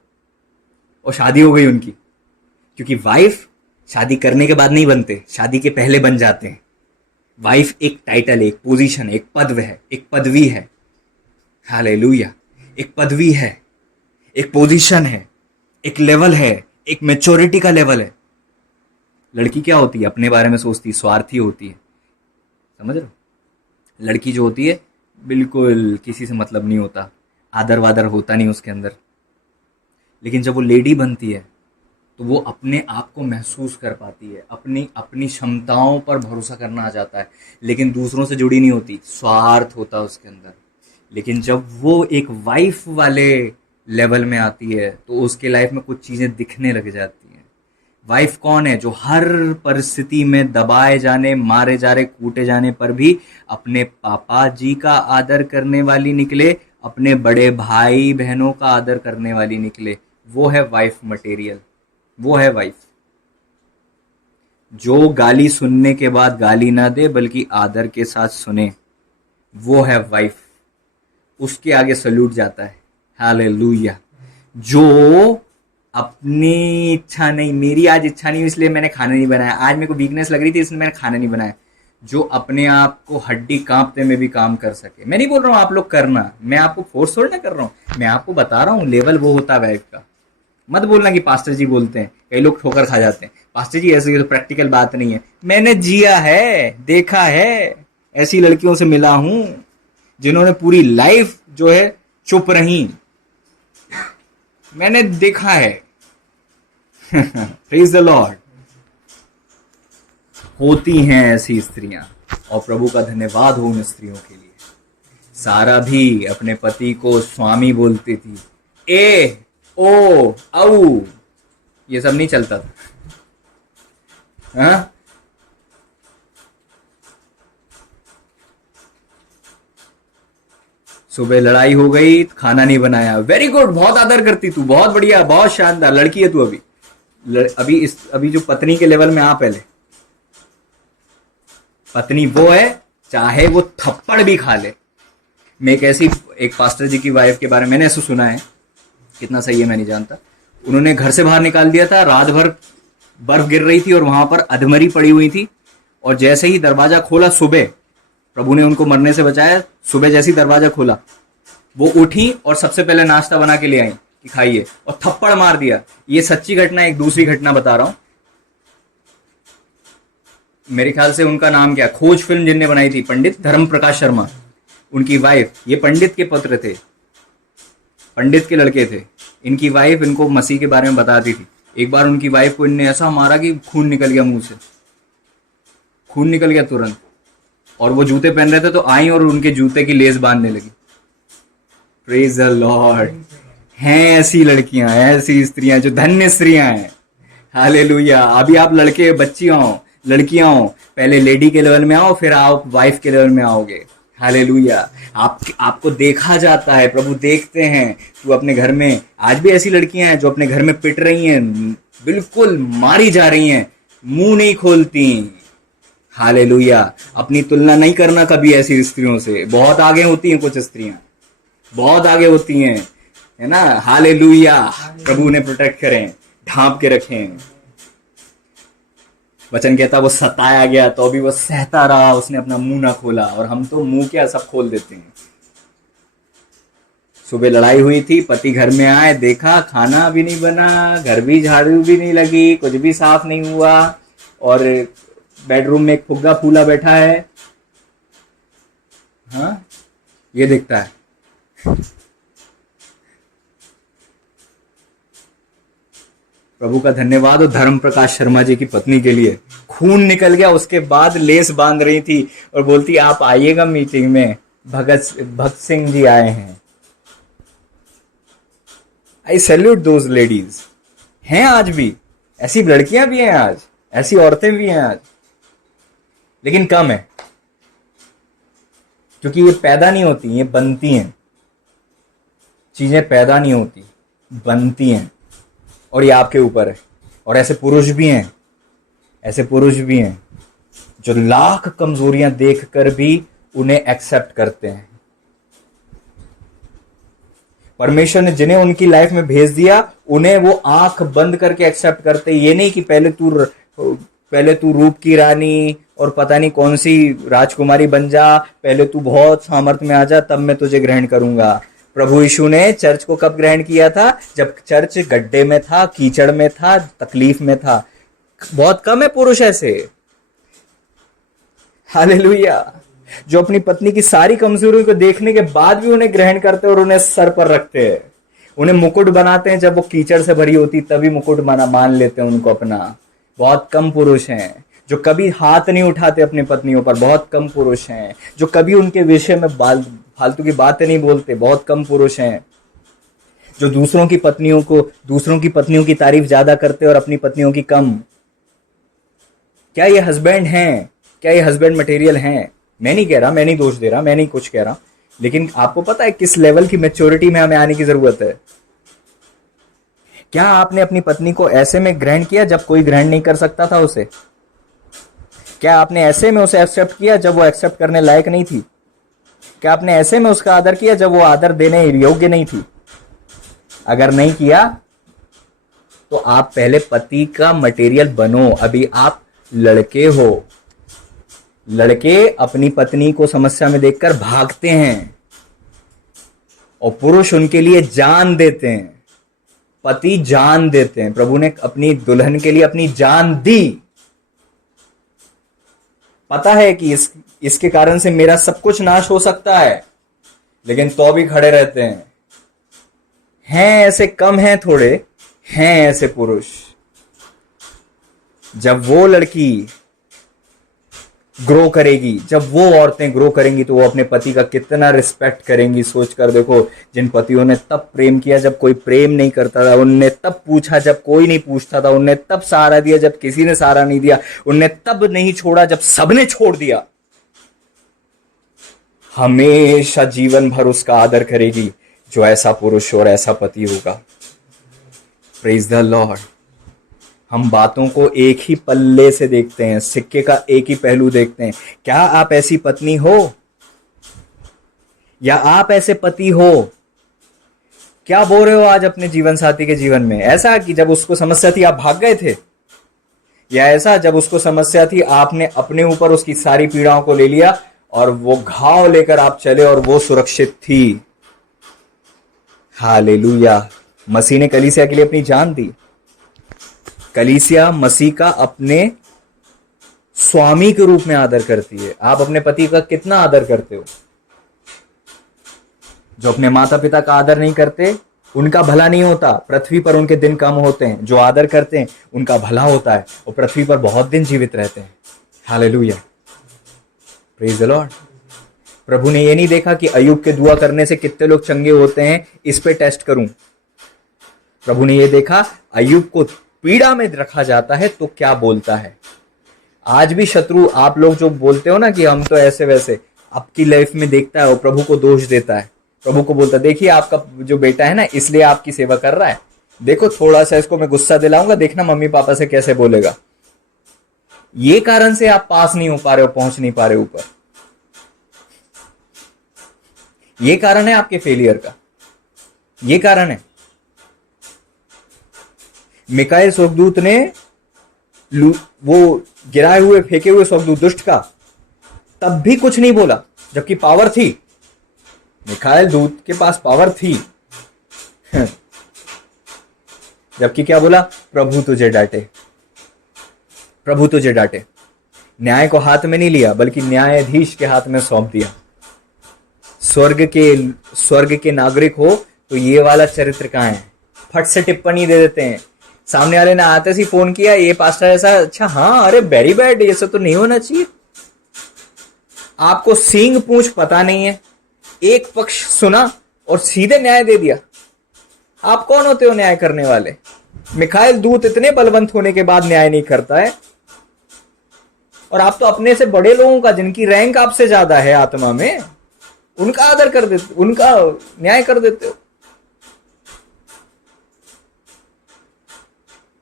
और शादी हो गई उनकी। क्योंकि वाइफ शादी करने के बाद नहीं बनते, शादी के पहले बन जाते हैं। वाइफ एक टाइटल है, एक पोजीशन है, एक पद है, एक पदवी है। हालेलुया। एक पदवी है, एक पोजीशन है, एक लेवल है, एक मैच्योरिटी का लेवल है। लड़की क्या होती है? अपने बारे में सोचती है, स्वार्थी होती है। समझ रहे हो? लड़की जो होती है बिल्कुल किसी से मतलब नहीं होता, आदर वादर होता नहीं उसके अंदर। लेकिन जब वो लेडी बनती है तो वो अपने आप को महसूस कर पाती है, अपनी अपनी क्षमताओं पर भरोसा करना आ जाता है, लेकिन दूसरों से जुड़ी नहीं होती, स्वार्थ होता है उसके अंदर। लेकिन जब वो एक वाइफ वाले लेवल में आती है तो उसके लाइफ में कुछ चीजें दिखने लग जाती हैं। वाइफ कौन है? जो हर परिस्थिति में दबाए जाने, मारे जा रहे, कूटे जाने पर भी अपने पापा जी का आदर करने वाली निकले, अपने बड़े भाई बहनों का आदर करने वाली निकले। वो है वाइफ मटेरियल, वो है वाइफ। जो गाली सुनने के बाद गाली ना दे बल्कि आदर के साथ सुने, वो है वाइफ। उसके आगे सल्यूट जाता है। हालेलुया। जो अपनी इच्छा नहीं, मेरी आज इच्छा नहीं इसलिए मैंने खाना नहीं बनाया, आज मेरे को वीकनेस लग रही थी इसलिए मैंने खाना नहीं बनाया, जो अपने आप को हड्डी कांपते में भी काम कर सके। मैं नहीं बोल रहा हूं आप लोग करना, मैं आपको फोर्स थोड़ा ना कर रहा हूं, मैं आपको बता रहा हूं लेवल वो होता है वाइफ का। मत बोलना कि पास्टर जी बोलते हैं, कई लोग ठोकर खा जाते हैं, पास्टर जी ऐसे तो प्रैक्टिकल बात नहीं है। मैंने जिया है, देखा है, ऐसी लड़कियों से मिला हूं जिन्होंने पूरी लाइफ जो है चुप रही, मैंने देखा है। Praise the Lord. होती हैं ऐसी स्त्रियां, और प्रभु का धन्यवाद हो उन स्त्रियों के लिए। सारा भी अपने पति को स्वामी बोलती थी, ए ओ औ, ये सब नहीं चलता था। हाँ? सुबह लड़ाई हो गई, खाना नहीं बनाया, वेरी गुड, बहुत आदर करती तू, बहुत बढ़िया, बहुत शानदार लड़की है तू। अभी जो पत्नी के लेवल में आ, पहले पत्नी वो है चाहे वो थप्पड़ भी खा ले। मैं एक पास्टर जी की वाइफ के बारे में मैंने ऐसा सुना है, कितना सही है मैं नहीं जानता। उन्होंने घर से बाहर निकाल दिया था, रात भर बर्फ गिर रही थी और वहां पर अधमरी पड़ी हुई थी, और जैसे ही दरवाजा खोला सुबह, प्रभु ने उनको मरने से बचाया। सुबह जैसे ही दरवाजा खोला, वो उठी और सबसे पहले नाश्ता बना के ले आई कि खाइए, और थप्पड़ मार दिया। ये सच्ची घटना, एक दूसरी घटना बता रहा हूं। मेरे ख्याल से उनका नाम क्या, खोज फिल्म जिनने बनाई थी, पंडित धर्म प्रकाश शर्मा, उनकी वाइफ, ये पंडित के पुत्र थे, पंडित के लड़के थे। इनकी वाइफ इनको मसीह के बारे में बताती थी। एक बार उनकी वाइफ को इनने ऐसा मारा कि खून निकल गया मुंह से, खून निकल गया तुरंत, और वो जूते पहन रहे थे तो आई और उनके जूते की लेस बांधने लगी। Praise the Lord. हैं ऐसी लड़कियां, ऐसी स्त्रियां जो धन्य स्त्रियां हैं। हालेलुया। अभी आप लड़के बच्चियां हो, लड़कियां हो, पहले लेडी के लेवल में आओ, फिर आप वाइफ के लेवल में आओगे। हालेलुया। आपको देखा जाता है, प्रभु देखते हैं। तू अपने घर में, आज भी ऐसी लड़कियां हैं जो अपने घर में पिट रही हैं, बिल्कुल मारी जा रही हैं, मुंह नहीं खोलती। हालेलुया। अपनी तुलना नहीं करना कभी ऐसी स्त्रियों से, बहुत आगे होती हैं कुछ स्त्रियां, बहुत आगे होती हैं, है ना। हालेलुया। प्रभु ने प्रोटेक्ट करें, ढांप के रखें। वचन कहता वो सताया गया तो भी वो सहता रहा, उसने अपना मुंह ना खोला। और हम तो मुंह क्या सब खोल देते हैं। सुबह लड़ाई हुई थी, पति घर में आए, देखा खाना भी नहीं बना, घर भी झाड़ू भी नहीं लगी, कुछ भी साफ नहीं हुआ, और बेडरूम में एक फुग्गा फूला बैठा है। हाँ, ये दिखता है। प्रभु का धन्यवाद हो धर्म प्रकाश शर्मा जी की पत्नी के लिए। खून निकल गया, उसके बाद लेस बांध रही थी और बोलती आप आइएगा मीटिंग में, भगत सिंह जी आए हैं। आई सैल्यूट दोज लेडीज। हैं आज भी ऐसी लड़कियां भी हैं, आज ऐसी औरतें भी हैं आज, लेकिन कम है, क्योंकि ये पैदा नहीं होती, ये बनती हैं। चीजें पैदा नहीं होती, बनती हैं, और ये आपके ऊपर है। और ऐसे पुरुष भी हैं, ऐसे पुरुष भी हैं जो लाख कमजोरियां देखकर भी उन्हें एक्सेप्ट करते हैं। परमेश्वर ने जिन्हें उनकी लाइफ में भेज दिया, उन्हें वो आंख बंद करके एक्सेप्ट करते। ये नहीं कि पहले तू रूप की रानी और पता नहीं कौन सी राजकुमारी बन जा, पहले तू बहुत सामर्थ्य में आ जा, तब मैं तुझे ग्रहण करूंगा। प्रभु यीशु ने चर्च को कब ग्रहण किया था? जब चर्च गड्ढे में था, कीचड़ में था, तकलीफ में था। बहुत कम है पुरुष ऐसे, हालेलुया, जो अपनी पत्नी की सारी कमजोरियों को देखने के बाद भी उन्हें ग्रहण करते और उन्हें सर पर रखते हैं, उन्हें मुकुट बनाते हैं। जब वो कीचड़ से भरी होती तभी मुकुट मान लेते हैं उनको अपना। बहुत कम पुरुष हैं जो कभी हाथ नहीं उठाते अपनी पत्नियों पर। बहुत कम पुरुष हैं जो कभी उनके विषय में फालतू की बातें नहीं बोलते। बहुत कम पुरुष हैं जो दूसरों की पत्नियों की तारीफ ज्यादा करते और अपनी पत्नियों की कम। क्या ये हस्बैंड हैं? क्या ये हस्बैंड मटेरियल हैं? मैं नहीं कह रहा, मैं नहीं दोष दे रहा, मैं नहीं कुछ कह रहा, लेकिन आपको पता है किस लेवल की मैच्योरिटी में हमें आने की जरूरत है। क्या आपने अपनी पत्नी को ऐसे में ग्रहण किया जब कोई ग्रहण नहीं कर सकता था उसे? क्या आपने ऐसे में उसे एक्सेप्ट किया जब वो एक्सेप्ट करने लायक नहीं थी? क्या आपने ऐसे में उसका आदर किया जब वो आदर देने योग्य नहीं थी? अगर नहीं किया तो आप पहले पति का मटेरियल बनो। अभी आप लड़के हो, लड़के अपनी पत्नी को समस्या में देखकर भागते हैं और पुरुष उनके लिए जान देते हैं, पति जान देते हैं। प्रभु ने अपनी दुल्हन के लिए अपनी जान दी। पता है कि इसके कारण से मेरा सब कुछ नाश हो सकता है, लेकिन तो भी खड़े रहते हैं। ऐसे कम हैं, थोड़े हैं ऐसे पुरुष। जब वो लड़की ग्रो करेगी, जब वो औरतें ग्रो करेंगी, तो वो अपने पति का कितना रिस्पेक्ट करेंगी। सोच कर देखो, जिन पतियों ने तब प्रेम किया जब कोई प्रेम नहीं करता था, उनने तब पूछा जब कोई नहीं पूछता था, उनने तब सहारा दिया जब किसी ने सहारा नहीं दिया, उनने तब नहीं छोड़ा जब सबने छोड़ दिया। हमेशा जीवन भर उसका आदर करेगी जो ऐसा पुरुष और ऐसा पति होगा। Praise the Lord. हम बातों को एक ही पल्ले से देखते हैं, सिक्के का एक ही पहलू देखते हैं। क्या आप ऐसी पत्नी हो या आप ऐसे पति हो? क्या बोल रहे हो आज अपने जीवन साथी के जीवन में? ऐसा कि जब उसको समस्या थी आप भाग गए थे, या ऐसा जब उसको समस्या थी आपने अपने ऊपर उसकी सारी पीड़ाओं को ले लिया और वो घाव लेकर आप चले और वो सुरक्षित थी? हालेलुया। मसीह ने कलीसिया के लिए अपनी जान दी। कलीसिया मसीह का अपने स्वामी के रूप में आदर करती है। आप अपने पति का कितना आदर करते हो? जो अपने माता पिता का आदर नहीं करते उनका भला नहीं होता, पृथ्वी पर उनके दिन कम होते हैं। जो आदर करते हैं उनका भला होता है और पृथ्वी पर बहुत दिन जीवित रहते हैं। Hallelujah, praise the lord. प्रभु ने ये नहीं देखा कि अय्यूब के दुआ करने से कितने लोग चंगे होते हैं, इस पे टेस्ट करूं। प्रभु ने ये देखा अय्यूब को पीड़ा में रखा जाता है तो क्या बोलता है। आज भी शत्रु, आप लोग जो बोलते हो ना कि हम तो ऐसे वैसे, आपकी लाइफ में देखता है और प्रभु को दोष देता है। प्रभु को बोलता है, देखिए आपका जो बेटा है ना, इसलिए आपकी सेवा कर रहा है, देखो थोड़ा सा इसको मैं गुस्सा दिलाऊंगा, देखना मम्मी पापा से कैसे बोलेगा। ये कारण से आप पास नहीं हो पा रहे हो, पहुंच नहीं पा रहे ऊपर। ये कारण है आपके फेलियर का, ये कारण है। मिकाएल स्वर्गदूत ने वो गिराए हुए फेंके हुए स्वर्गदूत दुष्ट का तब भी कुछ नहीं बोला, जबकि पावर थी। मिकाएल दूत के पास पावर थी जबकि क्या बोला? प्रभु तुझे डांटे, प्रभु तुझे डांटे। न्याय को हाथ में नहीं लिया बल्कि न्यायाधीश के हाथ में सौंप दिया। स्वर्ग के नागरिक हो तो ये वाला चरित्र कहां है? फट से टिप्पणी दे देते हैं। सामने वाले ने आते ही फोन किया, ये पास्टर ऐसा, अच्छा हाँ, अरे वेरी बैड, ये सब तो नहीं होना चाहिए। आपको सींग पूंछ पता नहीं है, एक पक्ष सुना और सीधे न्याय दे दिया। आप कौन होते हो न्याय करने वाले? मिकाएल दूत इतने बलवंत होने के बाद न्याय नहीं करता है, और आप तो अपने से बड़े लोगों का, जिनकी रैंक आपसे ज्यादा है आत्मा में, उनका आदर कर देते, उनका न्याय कर देते हो।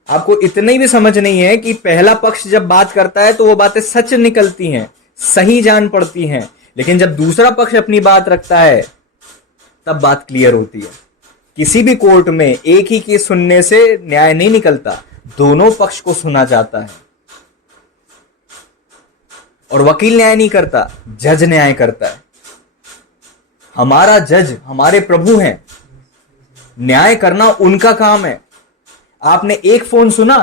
आपको इतनी भी समझ नहीं है कि पहला पक्ष जब बात करता है तो वो बातें सच निकलती हैं, सही जान पड़ती हैं, लेकिन जब दूसरा पक्ष अपनी बात रखता है तब बात क्लियर होती है। किसी भी कोर्ट में एक ही केस सुनने से न्याय नहीं निकलता, दोनों पक्ष को सुना जाता है। और वकील न्याय नहीं करता, जज न्याय करता है। हमारा जज हमारे प्रभु हैं, न्याय करना उनका काम है। आपने एक फोन सुना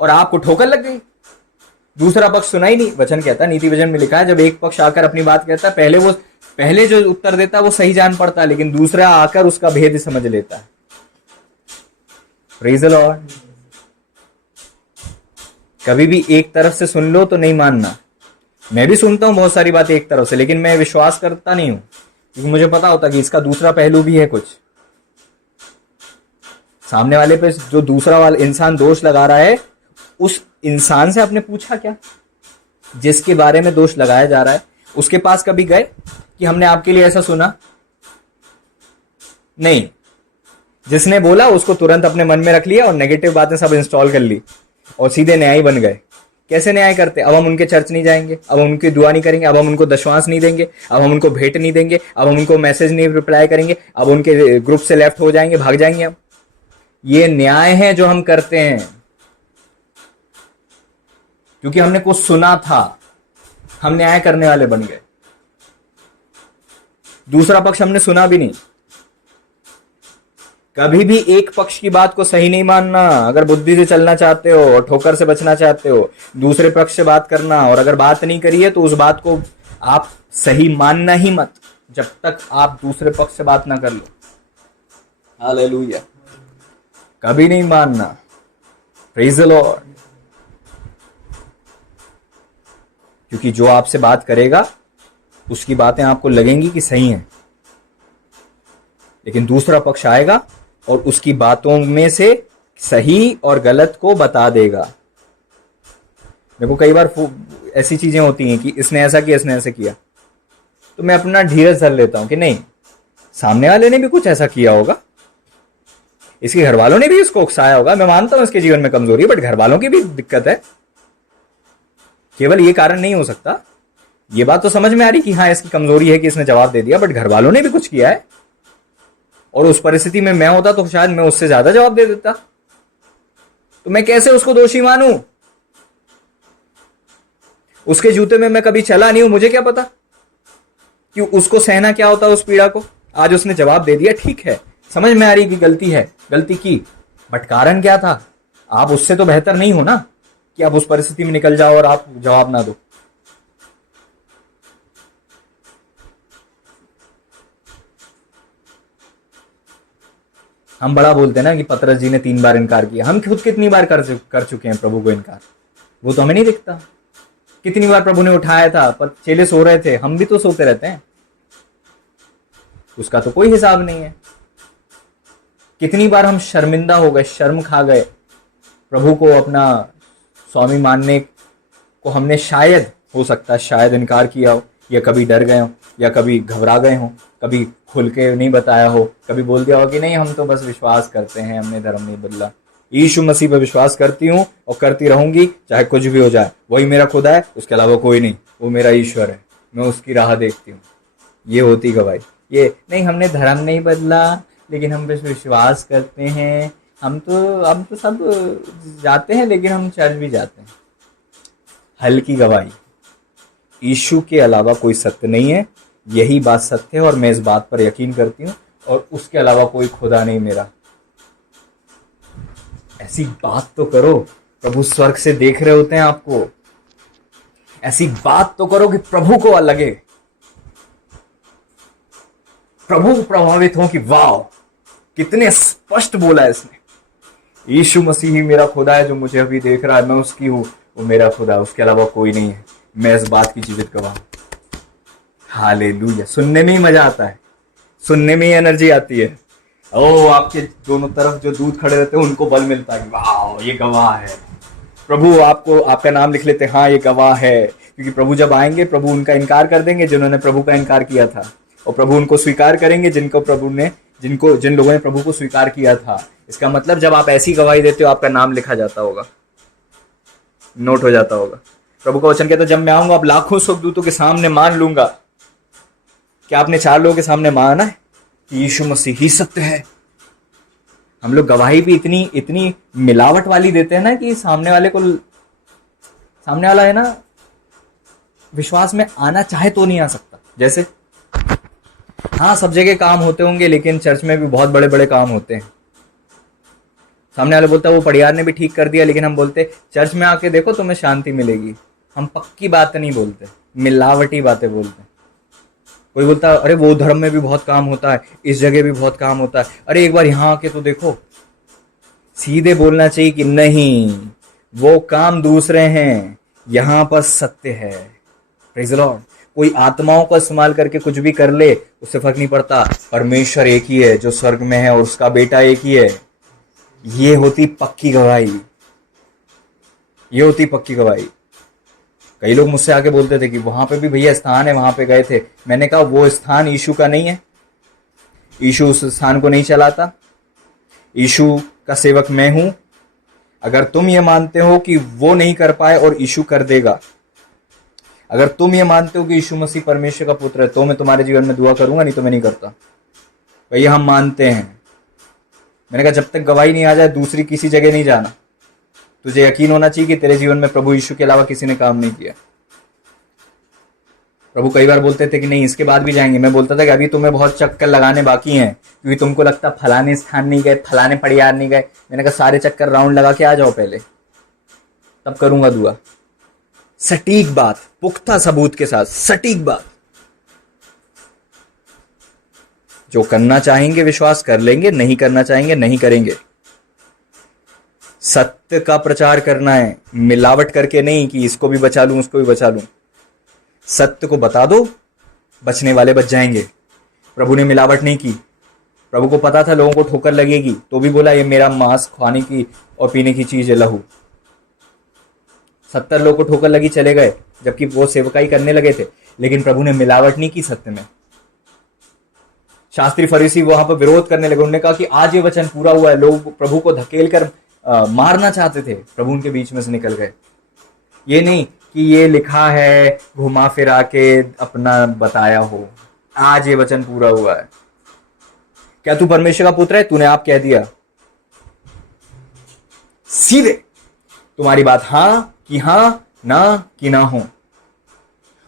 और आपको ठोकर लग गई, दूसरा पक्ष सुना ही नहीं। वचन कहता है, नीति वचन में लिखा है, जब एक पक्ष आकर अपनी बात कहता है, पहले जो उत्तर देता है वो सही जान पड़ता है, लेकिन दूसरा आकर उसका भेद समझ लेता है। Praise the Lord. कभी भी एक तरफ से सुन लो तो नहीं मानना। मैं भी सुनता हूं बहुत सारी बातें एक तरफ से, लेकिन मैं विश्वास करता नहीं हूं, क्योंकि मुझे पता होता कि इसका दूसरा पहलू भी है। कुछ सामने वाले पे जो दूसरा वाला इंसान दोष लगा रहा है, उस इंसान से आपने पूछा क्या? जिसके बारे में दोष लगाया जा रहा है उसके पास कभी गए कि हमने आपके लिए ऐसा सुना? नहीं। जिसने बोला उसको तुरंत अपने मन में रख लिया और नेगेटिव बातें सब इंस्टॉल कर ली और सीधे न्यायी बन गए। कैसे न्याय करते? अब हम उनके चर्च नहीं जाएंगे, अब हम उनकी दुआ नहीं करेंगे, अब हम उनको दशवांश नहीं देंगे, अब हम उनको भेंट नहीं देंगे, अब हम उनको मैसेज नहीं रिप्लाई करेंगे, अब उनके ग्रुप से लेफ्ट हो जाएंगे, भाग जाएंगे हम। ये न्याय है जो हम करते हैं, क्योंकि हमने कुछ सुना था। हम न्याय करने वाले बन गए। दूसरा पक्ष हमने सुना भी नहीं। कभी भी एक पक्ष की बात को सही नहीं मानना। अगर बुद्धि से चलना चाहते हो और ठोकर से बचना चाहते हो, दूसरे पक्ष से बात करना, और अगर बात नहीं करी है तो उस बात को आप सही मानना ही मत जब तक आप दूसरे पक्ष से बात ना कर लो। हालेलुया। कभी नहीं मानना। Praise the Lord. क्योंकि जो आपसे बात करेगा उसकी बातें आपको लगेंगी कि सही हैं, लेकिन दूसरा पक्ष आएगा और उसकी बातों में से सही और गलत को बता देगा। देखो कई बार ऐसी चीजें होती हैं कि इसने ऐसा किया, इसने ऐसा किया, तो मैं अपना धीरज धर लेता हूं कि नहीं, सामने वाले ने भी कुछ ऐसा किया होगा, इसके घर वालों ने भी इसको उकसाया होगा। मैं मानता हूं इसके जीवन में कमजोरी है, बट घर वालों की भी दिक्कत है। केवल ये कारण नहीं हो सकता। ये बात तो समझ में आ रही कि हाँ इसकी कमजोरी है कि इसने जवाब दे दिया, बट घर वालों ने भी कुछ किया है, और उस परिस्थिति में मैं होता तो शायद मैं उससे ज्यादा जवाब दे देता। तो मैं कैसे उसको दोषी मानूं? उसके जूते में मैं कभी चला नहीं हूं, मुझे क्या पता कि उसको सहना क्या होता है उस पीड़ा को। आज उसने जवाब दे दिया, ठीक है, समझ में आ रही कि गलती है, गलती की, बट कारण क्या था? आप उससे तो बेहतर नहीं हो ना कि आप उस परिस्थिति में निकल जाओ और आप जवाब ना दो। हम बड़ा बोलते हैं ना कि पतरस जी ने 3 बार इनकार किया। हम खुद कितनी बार कर चुके हैं प्रभु को इनकार? वो तो हमें नहीं दिखता। कितनी बार प्रभु ने उठाया था, पर चेले सो रहे थे, हम भी तो सोते रहते हैं, उसका तो कोई हिसाब नहीं है। कितनी बार हम शर्मिंदा हो गए, शर्म खा गए, प्रभु को अपना स्वामी मानने को हमने शायद, हो सकता है शायद इनकार किया हो, या कभी डर गए हो, या कभी घबरा गए हो, कभी खुल के नहीं बताया हो, कभी बोल दिया हो कि नहीं हम तो बस विश्वास करते हैं, हमने धर्म नहीं बदला, यीशु मसीह पर विश्वास करती हूँ और करती रहूंगी चाहे कुछ भी हो जाए, वही मेरा खुदा है, उसके अलावा कोई नहीं, वो मेरा ईश्वर है, मैं उसकी राह देखती हूँ। ये होती गवाही। ये नहीं हमने धर्म नहीं बदला लेकिन हम बस विश्वास करते हैं, हम तो सब जाते हैं लेकिन हम चर्च भी जाते हैं। हल्की गवाही। यीशु के अलावा कोई सत्य नहीं है, यही बात सत्य है और मैं इस बात पर यकीन करती हूँ, और उसके अलावा कोई खुदा नहीं मेरा। ऐसी बात तो करो, प्रभु स्वर्ग से देख रहे होते हैं आपको। ऐसी बात तो करो कि प्रभु को लगे, प्रभु प्रभावित हो कि वाह कितने स्पष्ट बोला है इसने। यीशु मसीह ही मेरा खुदा है जो मुझे अभी देख रहा है, मैं उसकी हूं, वो मेरा खुदा है, उसके अलावा कोई नहीं है। मैं इस बात की जीवित गवाह। हालेलुया। सुनने में ही मजा आता है, सुनने में ही एनर्जी आती है। ओ आपके दोनों तरफ जो दूध खड़े रहते हैं उनको बल मिलता है, वाह ये गवाह है। प्रभु आपको आपका नाम लिख लेते हैं, हाँ ये गवाह है, क्योंकि प्रभु जब आएंगे प्रभु उनका इनकार कर देंगे जिन्होंने प्रभु का इनकार किया था, और प्रभु उनको स्वीकार करेंगे जिन लोगों ने प्रभु को स्वीकार किया था। इसका मतलब जब आप ऐसी गवाही देते हो आपका नाम लिखा जाता होगा, नोट हो जाता होगा। प्रभु का वचन कहता है जब मैं आऊंगा अब लाखों स्वर्गदूतों के सामने मान लूंगा। क्या आपने 4 लोगों के सामने माना है कि यीशु मसीह ही सत्य है? हम लोग गवाही भी इतनी मिलावट वाली देते हैं ना कि सामने वाला है ना विश्वास में आना चाहे तो नहीं आ सकता। जैसे हाँ सब जगह काम होते होंगे लेकिन चर्च में भी बहुत बड़े बड़े काम होते हैं। सामने वाले बोलता है वो पड़ियार ने भी ठीक कर दिया, लेकिन हम बोलते चर्च में आके देखो तुम्हें शांति मिलेगी। हम पक्की बातें नहीं बोलते, मिलावटी बातें बोलते हैं। कोई बोलता है अरे वो धर्म में भी बहुत काम होता है, इस जगह भी बहुत काम होता है, अरे एक बार यहाँ आके तो देखो। सीधे बोलना चाहिए कि नहीं वो काम दूसरे हैं, यहाँ पर सत्य है। Praise the Lord. कोई आत्माओं का इस्तेमाल करके कुछ भी कर ले उससे फर्क नहीं पड़ता, परमेश्वर एक ही है जो स्वर्ग में है और उसका बेटा एक ही है। ये होती पक्की गवाही, ये होती पक्की गवाही। कई लोग मुझसे आके बोलते थे कि वहां पे भी भैया स्थान है, वहां पे गए थे। मैंने कहा वो स्थान यीशु का नहीं है, यीशु उस स्थान को नहीं चलाता, यीशु का सेवक मैं हूं। अगर तुम ये मानते हो कि वो नहीं कर पाए और यीशु कर देगा, अगर तुम ये मानते हो कि यीशु मसीह परमेश्वर का पुत्र है, तो मैं तुम्हारे जीवन में दुआ करूंगा, नहीं तो मैं नहीं करता। भैया हम मानते हैं। मैंने कहा जब तक गवाही नहीं आ जाए दूसरी किसी जगह नहीं जाना। तुझे यकीन होना चाहिए कि तेरे जीवन में प्रभु यीशु के अलावा किसी ने काम नहीं किया। प्रभु कई बार बोलते थे कि नहीं इसके बाद भी जाएंगे, मैं बोलता था कि अभी तुम्हें बहुत चक्कर लगाने बाकी हैं, क्योंकि तुमको लगता फलाने स्थान नहीं गए, फलाने पड़ियार नहीं गए। मैंने कहा सारे चक्कर राउंड लगा के आ जाओ पहले, तब करूंगा दुआ। सटीक बात, पुख्ता सबूत के साथ सटीक बात। जो करना चाहेंगे विश्वास कर लेंगे, नहीं करना चाहेंगे नहीं करेंगे। सत्य का प्रचार करना है, मिलावट करके नहीं कि इसको भी बचा लूं उसको भी बचा लूं। सत्य को बता दो, बचने वाले बच जाएंगे। प्रभु ने मिलावट नहीं की। प्रभु को पता था लोगों को ठोकर लगेगी, तो भी बोला ये मेरा मांस खाने की और पीने की चीज है, लहू। 70 लोगों को ठोकर लगी, चले गए, जबकि वो सेवकाई करने लगे थे, लेकिन प्रभु ने मिलावट नहीं की सत्य में। शास्त्री फरीसी वहां पर विरोध करने लगे, उन्होंने कहा कि आज ये वचन पूरा हुआ है। लोग प्रभु को धकेल कर मारना चाहते थे, प्रभु उनके बीच में से निकल गए। ये नहीं कि ये लिखा है घुमा फिरा के अपना बताया हो, आज ये वचन पूरा हुआ है। क्या तू परमेश्वर का पुत्र है? तूने आप कह दिया सीधे, तुम्हारी बात हां कि हां, ना कि ना हो।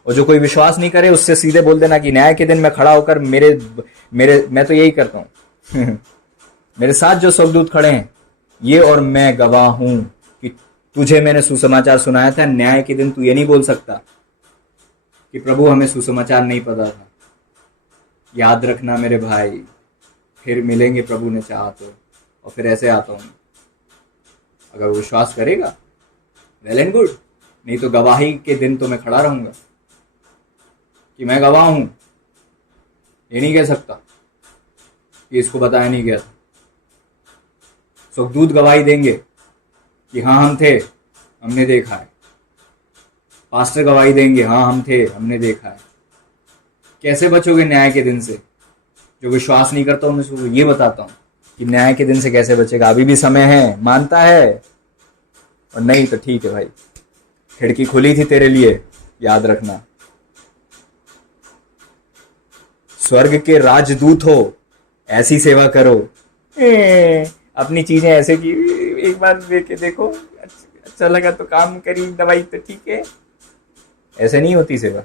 और जो कोई विश्वास नहीं करे उससे सीधे बोल देना कि न्याय के दिन मैं खड़ा होकर मैं तो यही करता हूं मेरे साथ जो स्वर्गदूत खड़े हैं ये और मैं गवाह हूं कि तुझे मैंने सुसमाचार सुनाया था। न्याय के दिन तू ये नहीं बोल सकता कि प्रभु हमें सुसमाचार नहीं पता था। याद रखना मेरे भाई, फिर मिलेंगे प्रभु ने चाहा तो, और फिर ऐसे आता हूं। अगर वो विश्वास करेगा वेल एंड गुड, नहीं तो गवाही के दिन तो मैं खड़ा रहूंगा कि मैं गवाह हूं। ये नहीं कह सकता कि इसको बताया नहीं गया था। स्वर्गदूत गवाही देंगे कि हाँ हम थे, हमने देखा है। पास्टर गवाही देंगे हाँ हम थे, हमने देखा है। कैसे बचोगे न्याय के दिन से? जो विश्वास नहीं करता उन्हें उसको ये बताता हूं कि न्याय के दिन से कैसे बचेगा। अभी भी समय है, मानता है और नहीं तो ठीक है भाई, खिड़की खुली थी तेरे लिए, याद रखना। स्वर्ग के राजदूत हो, ऐसी सेवा करो। अपनी चीजें ऐसे की, एक बार देख के देखो, अच्छा लगा तो काम करी, दवाई तो ठीक है, ऐसे नहीं होती सेवा।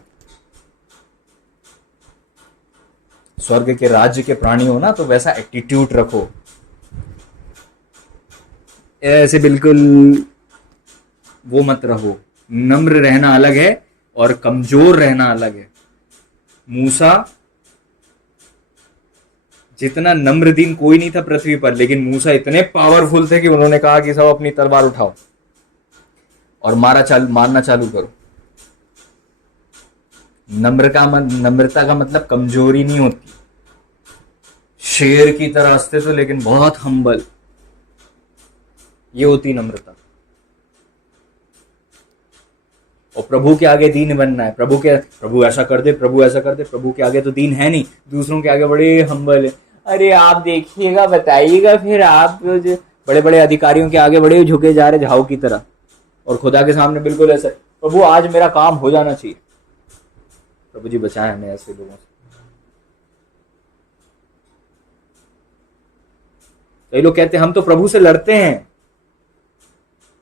स्वर्ग के राज्य के प्राणी हो ना, तो वैसा एटीट्यूड रखो। ऐसे बिल्कुल वो मत रहो। नम्र रहना अलग है और कमजोर रहना अलग है। मूसा जितना नम्र दीन कोई नहीं था पृथ्वी पर, लेकिन मूसा इतने पावरफुल थे कि उन्होंने कहा कि सब अपनी तलवार उठाओ और मारना चालू करो। नम्रता का मतलब कमजोरी नहीं होती। शेर की तरह हंसते तो लेकिन बहुत हम्बल, ये होती नम्रता। और प्रभु के आगे दीन बनना है। प्रभु ऐसा कर दे, प्रभु ऐसा कर दे। प्रभु के आगे तो दीन है नहीं, दूसरों के आगे बड़े हम्बल है। अरे आप देखिएगा, बताइएगा, फिर आप बड़े बड़े अधिकारियों के आगे बड़े झुके जा रहे झाऊ की तरह, और खुदा के सामने बिल्कुल ऐसा, प्रभु आज मेरा काम हो जाना चाहिए। प्रभु जी बचाए हमें ऐसे लोगों से। कई लोग कहते हैं हम तो प्रभु से लड़ते हैं।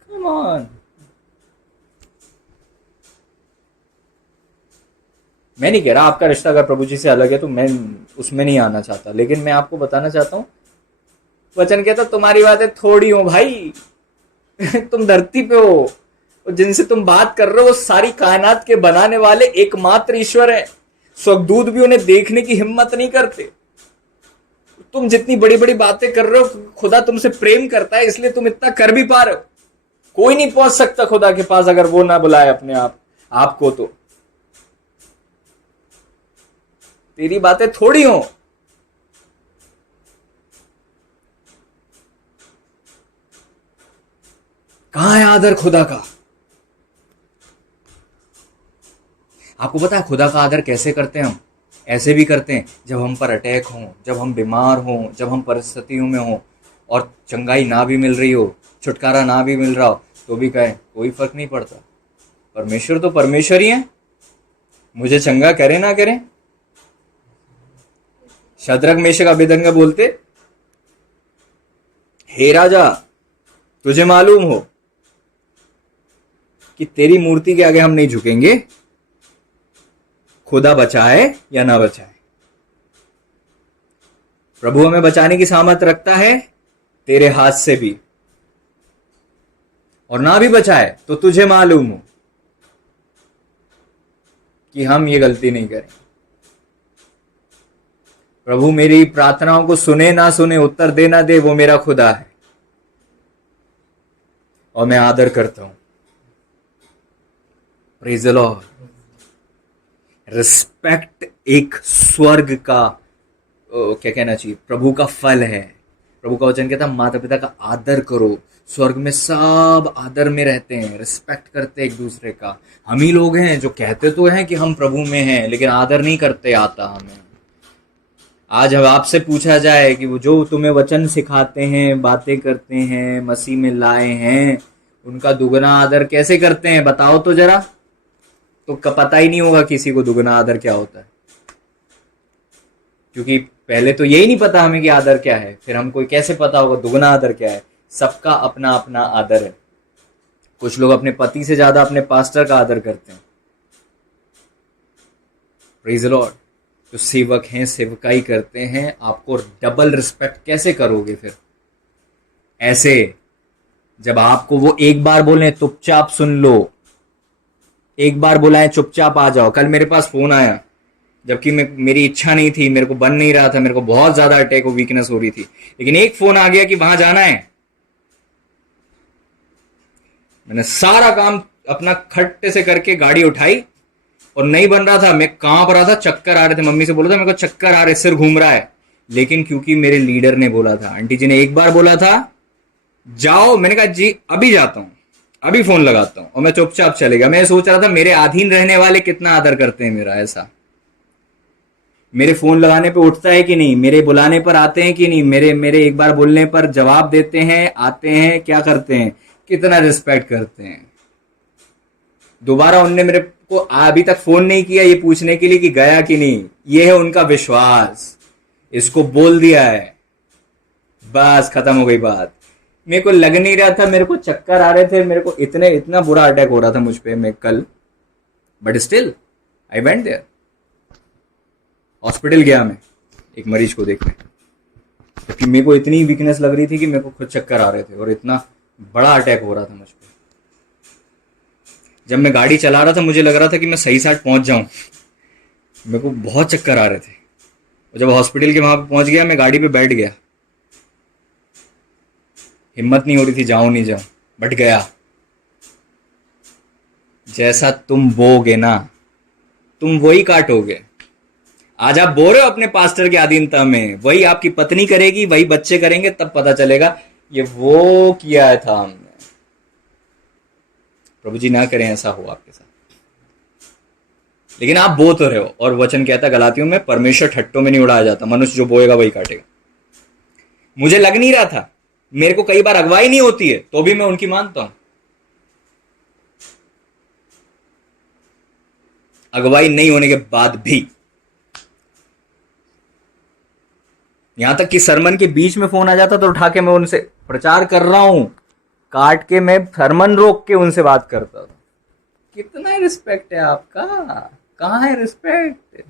कम ऑन, मैं नहीं कह रहा आपका रिश्ता अगर प्रभु जी से अलग है तो मैं उसमें नहीं आना चाहता, लेकिन मैं आपको बताना चाहता हूं, वचन कहता तुम्हारी बातें थोड़ी हो भाई तुम धरती पे हो, और जिनसे तुम बात कर रहे हो वो सारी कायनात के बनाने वाले एकमात्र ईश्वर है। स्वर्गदूत भी उन्हें देखने की हिम्मत नहीं करते। तुम जितनी बड़ी बड़ी बातें कर रहे हो, खुदा तुमसे प्रेम करता है इसलिए तुम इतना कर भी पा रहे हो। कोई नहीं पहुंच सकता खुदा के पास अगर वो ना बुलाए अपने आपको। तो तेरी बातें थोड़ी हो। कहां है आदर खुदा का? आपको पता है खुदा का आदर कैसे करते हैं हम? ऐसे भी करते हैं जब हम पर अटैक हो, जब हम बीमार हो, जब हम परिस्थितियों में हो और चंगाई ना भी मिल रही हो, छुटकारा ना भी मिल रहा हो, तो भी कहें कोई फर्क नहीं पड़ता, परमेश्वर तो परमेश्वर ही है, मुझे चंगा करे ना करे। शद्रक मेशक अबेदनगो बोलते, हे राजा तुझे मालूम हो कि तेरी मूर्ति के आगे हम नहीं झुकेंगे, खुदा बचाए या ना बचाए। प्रभु हमें बचाने की सामर्थ रखता है तेरे हाथ से भी, और ना भी बचाए तो तुझे मालूम हो कि हम ये गलती नहीं करें। प्रभु मेरी प्रार्थनाओं को सुने ना सुने, उत्तर दे ना दे, वो मेरा खुदा है और मैं आदर करता हूं। Praise the Lord. रिस्पेक्ट एक स्वर्ग का क्या कहना चाहिए, प्रभु का फल है। प्रभु का वचन कहता है माता पिता का आदर करो। स्वर्ग में सब आदर में रहते हैं, रिस्पेक्ट करते हैं एक दूसरे का। हम ही लोग हैं जो कहते तो हैं कि हम प्रभु में हैं, लेकिन आदर नहीं करते आता हमें। आज अब आपसे पूछा जाए कि वो जो तुम्हें वचन सिखाते हैं, बातें करते हैं, मसीह में लाए हैं, उनका दुगना आदर कैसे करते हैं बताओ तो जरा। तो पता ही नहीं होगा किसी को दुगना आदर क्या होता है, क्योंकि पहले तो यही नहीं पता हमें कि आदर क्या है, फिर हमको कैसे पता होगा दुगना आदर क्या है। सबका अपना अपना आदर है। कुछ लोग अपने पति से ज्यादा अपने पास्टर का आदर करते हैं। Praise the Lord. जो सेवक हैं, सेवकाई करते हैं, आपको डबल रिस्पेक्ट कैसे करोगे फिर ऐसे, जब आपको वो एक बार बोले चुपचाप सुन लो, एक बार बुलाए चुपचाप आ जाओ। कल मेरे पास फोन आया, जबकि मेरी इच्छा नहीं थी, मेरे को बन नहीं रहा था, मेरे को बहुत ज्यादा अटैक और वीकनेस हो रही थी, लेकिन एक फोन आ गया कि वहां जाना है। मैंने सारा काम अपना खट्टे से करके गाड़ी उठाई और नहीं बन रहा था, मैं कांप रहा था, चक्कर आ रहे थे। मम्मी से बोला था मेरे को चक्कर आ रहे, सिर घूम रहा है, लेकिन क्योंकि मेरे लीडर ने बोला था, आंटी जी ने एक बार बोला था जाओ, मैंने कहा जी अभी जाता हूं, अभी फोन लगाता हूं, और मैं चुपचाप चले गया। मैं सोच रहा था मेरे अधीन रहने वाले कितना आदर करते हैं मेरा, ऐसा मेरे फोन लगाने पे उठता है कि नहीं, मेरे बुलाने पर आते हैं कि नहीं, मेरे एक बार बोलने पर जवाब देते हैं, आते हैं, क्या करते हैं, कितना रिस्पेक्ट करते हैं। दोबारा उनने मेरे को अभी तक फोन नहीं किया ये पूछने के लिए कि गया कि नहीं। ये है उनका विश्वास, इसको बोल दिया है, बस खत्म हो गई बात। मेरे को लग नहीं रहा था, मेरे को चक्कर आ रहे थे, मेरे को इतना बुरा अटैक हो रहा था मुझ पे मैं कल, but still I went there. Hospital गया मैं एक मरीज को देखने, क्योंकि मेरे को इतनी वीकनेस लग रही थी कि मेरे को खुद चक्कर आ रहे थे और इतना बड़ा अटैक हो रहा था मुझ पे। जब मैं गाड़ी चला रहा था मुझे लग रहा था कि मैं सही साइड पहुंच जाऊं, मेरे को बहुत चक्कर आ रहे थे। और जब हॉस्पिटल के वहां पे पहुंच गया, मैं गाड़ी पे बैठ गया, हिम्मत नहीं हो रही थी जाऊं नहीं जाऊं, बट गया। जैसा तुम बोगे ना तुम वही काटोगे। आज आप बो रहे हो अपने पास्टर के अधीनता में, वही आपकी पत्नी करेगी, वही बच्चे करेंगे, तब पता चलेगा ये वो किया था हमने। प्रभु जी ना करें ऐसा हो आपके साथ, लेकिन आप बो तो रहे हो। और वचन कहता गलातियों में, परमेश्वर ठट्टों में नहीं उड़ाया जाता, मनुष्य जो बोएगा वही काटेगा। मुझे लग नहीं रहा था, मेरे को कई बार अगुवाई नहीं होती है तो भी मैं उनकी मानता हूं। अगुवाई नहीं होने के बाद भी, यहां तक कि सरमन के बीच में फोन आ जाता तो उठा के मैं उनसे प्रचार कर रहा हूं, काट के मैं सरमन रोक के उनसे बात करता था। कितना रिस्पेक्ट है आपका, कहां है रिस्पेक्ट?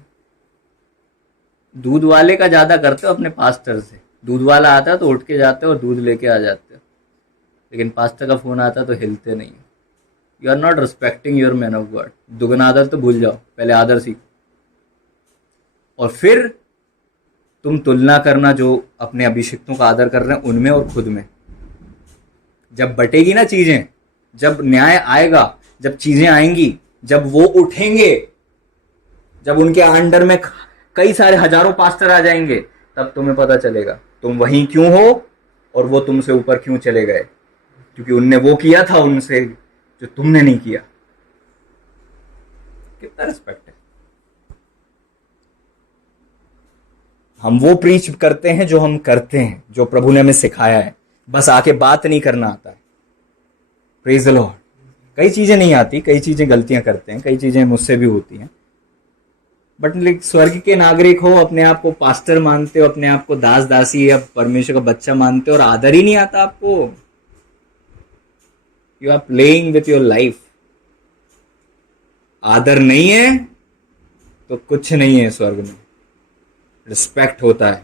दूध वाले का ज्यादा करते हो अपने पास्टर से। दूध वाला आता है तो उठ के जाते हो और दूध लेके आ जाते हो, लेकिन पास्टर का फोन आता तो हिलते नहीं। You are not respecting your man of God. दुगना आदर तो भूल जाओ, पहले आदर सीखो, और फिर तुम तुलना करना जो अपने अभिषिक्तों का आदर कर रहे हैं उनमें और खुद में। जब बटेगी ना चीजें, जब न्याय आएगा, जब चीजें आएंगी, जब वो उठेंगे, जब उनके अंडर में कई सारे हजारों पास्टर आ जाएंगे, तब तुम्हें पता चलेगा तुम वहीं क्यों हो और वो तुमसे ऊपर क्यों चले गए, क्योंकि उनने वो किया था उनसे जो तुमने नहीं किया। कितना रिस्पेक्ट है। हम वो प्रीच करते हैं जो हम करते हैं, जो प्रभु ने हमें सिखाया है, बस आके बात नहीं करना आता है। Praise the Lord. कई चीजें नहीं आती, कई चीजें गलतियां करते हैं, कई चीजें मुझसे भी होती हैं, बट स्वर्ग के नागरिक हो, अपने आप को पास्टर मानते हो, अपने आप को दास दासी या परमेश्वर का बच्चा मानते हो, और आदर ही नहीं आता आपको। You are playing with your life. आदर नहीं है तो कुछ नहीं है स्वर्ग में। रिस्पेक्ट होता है।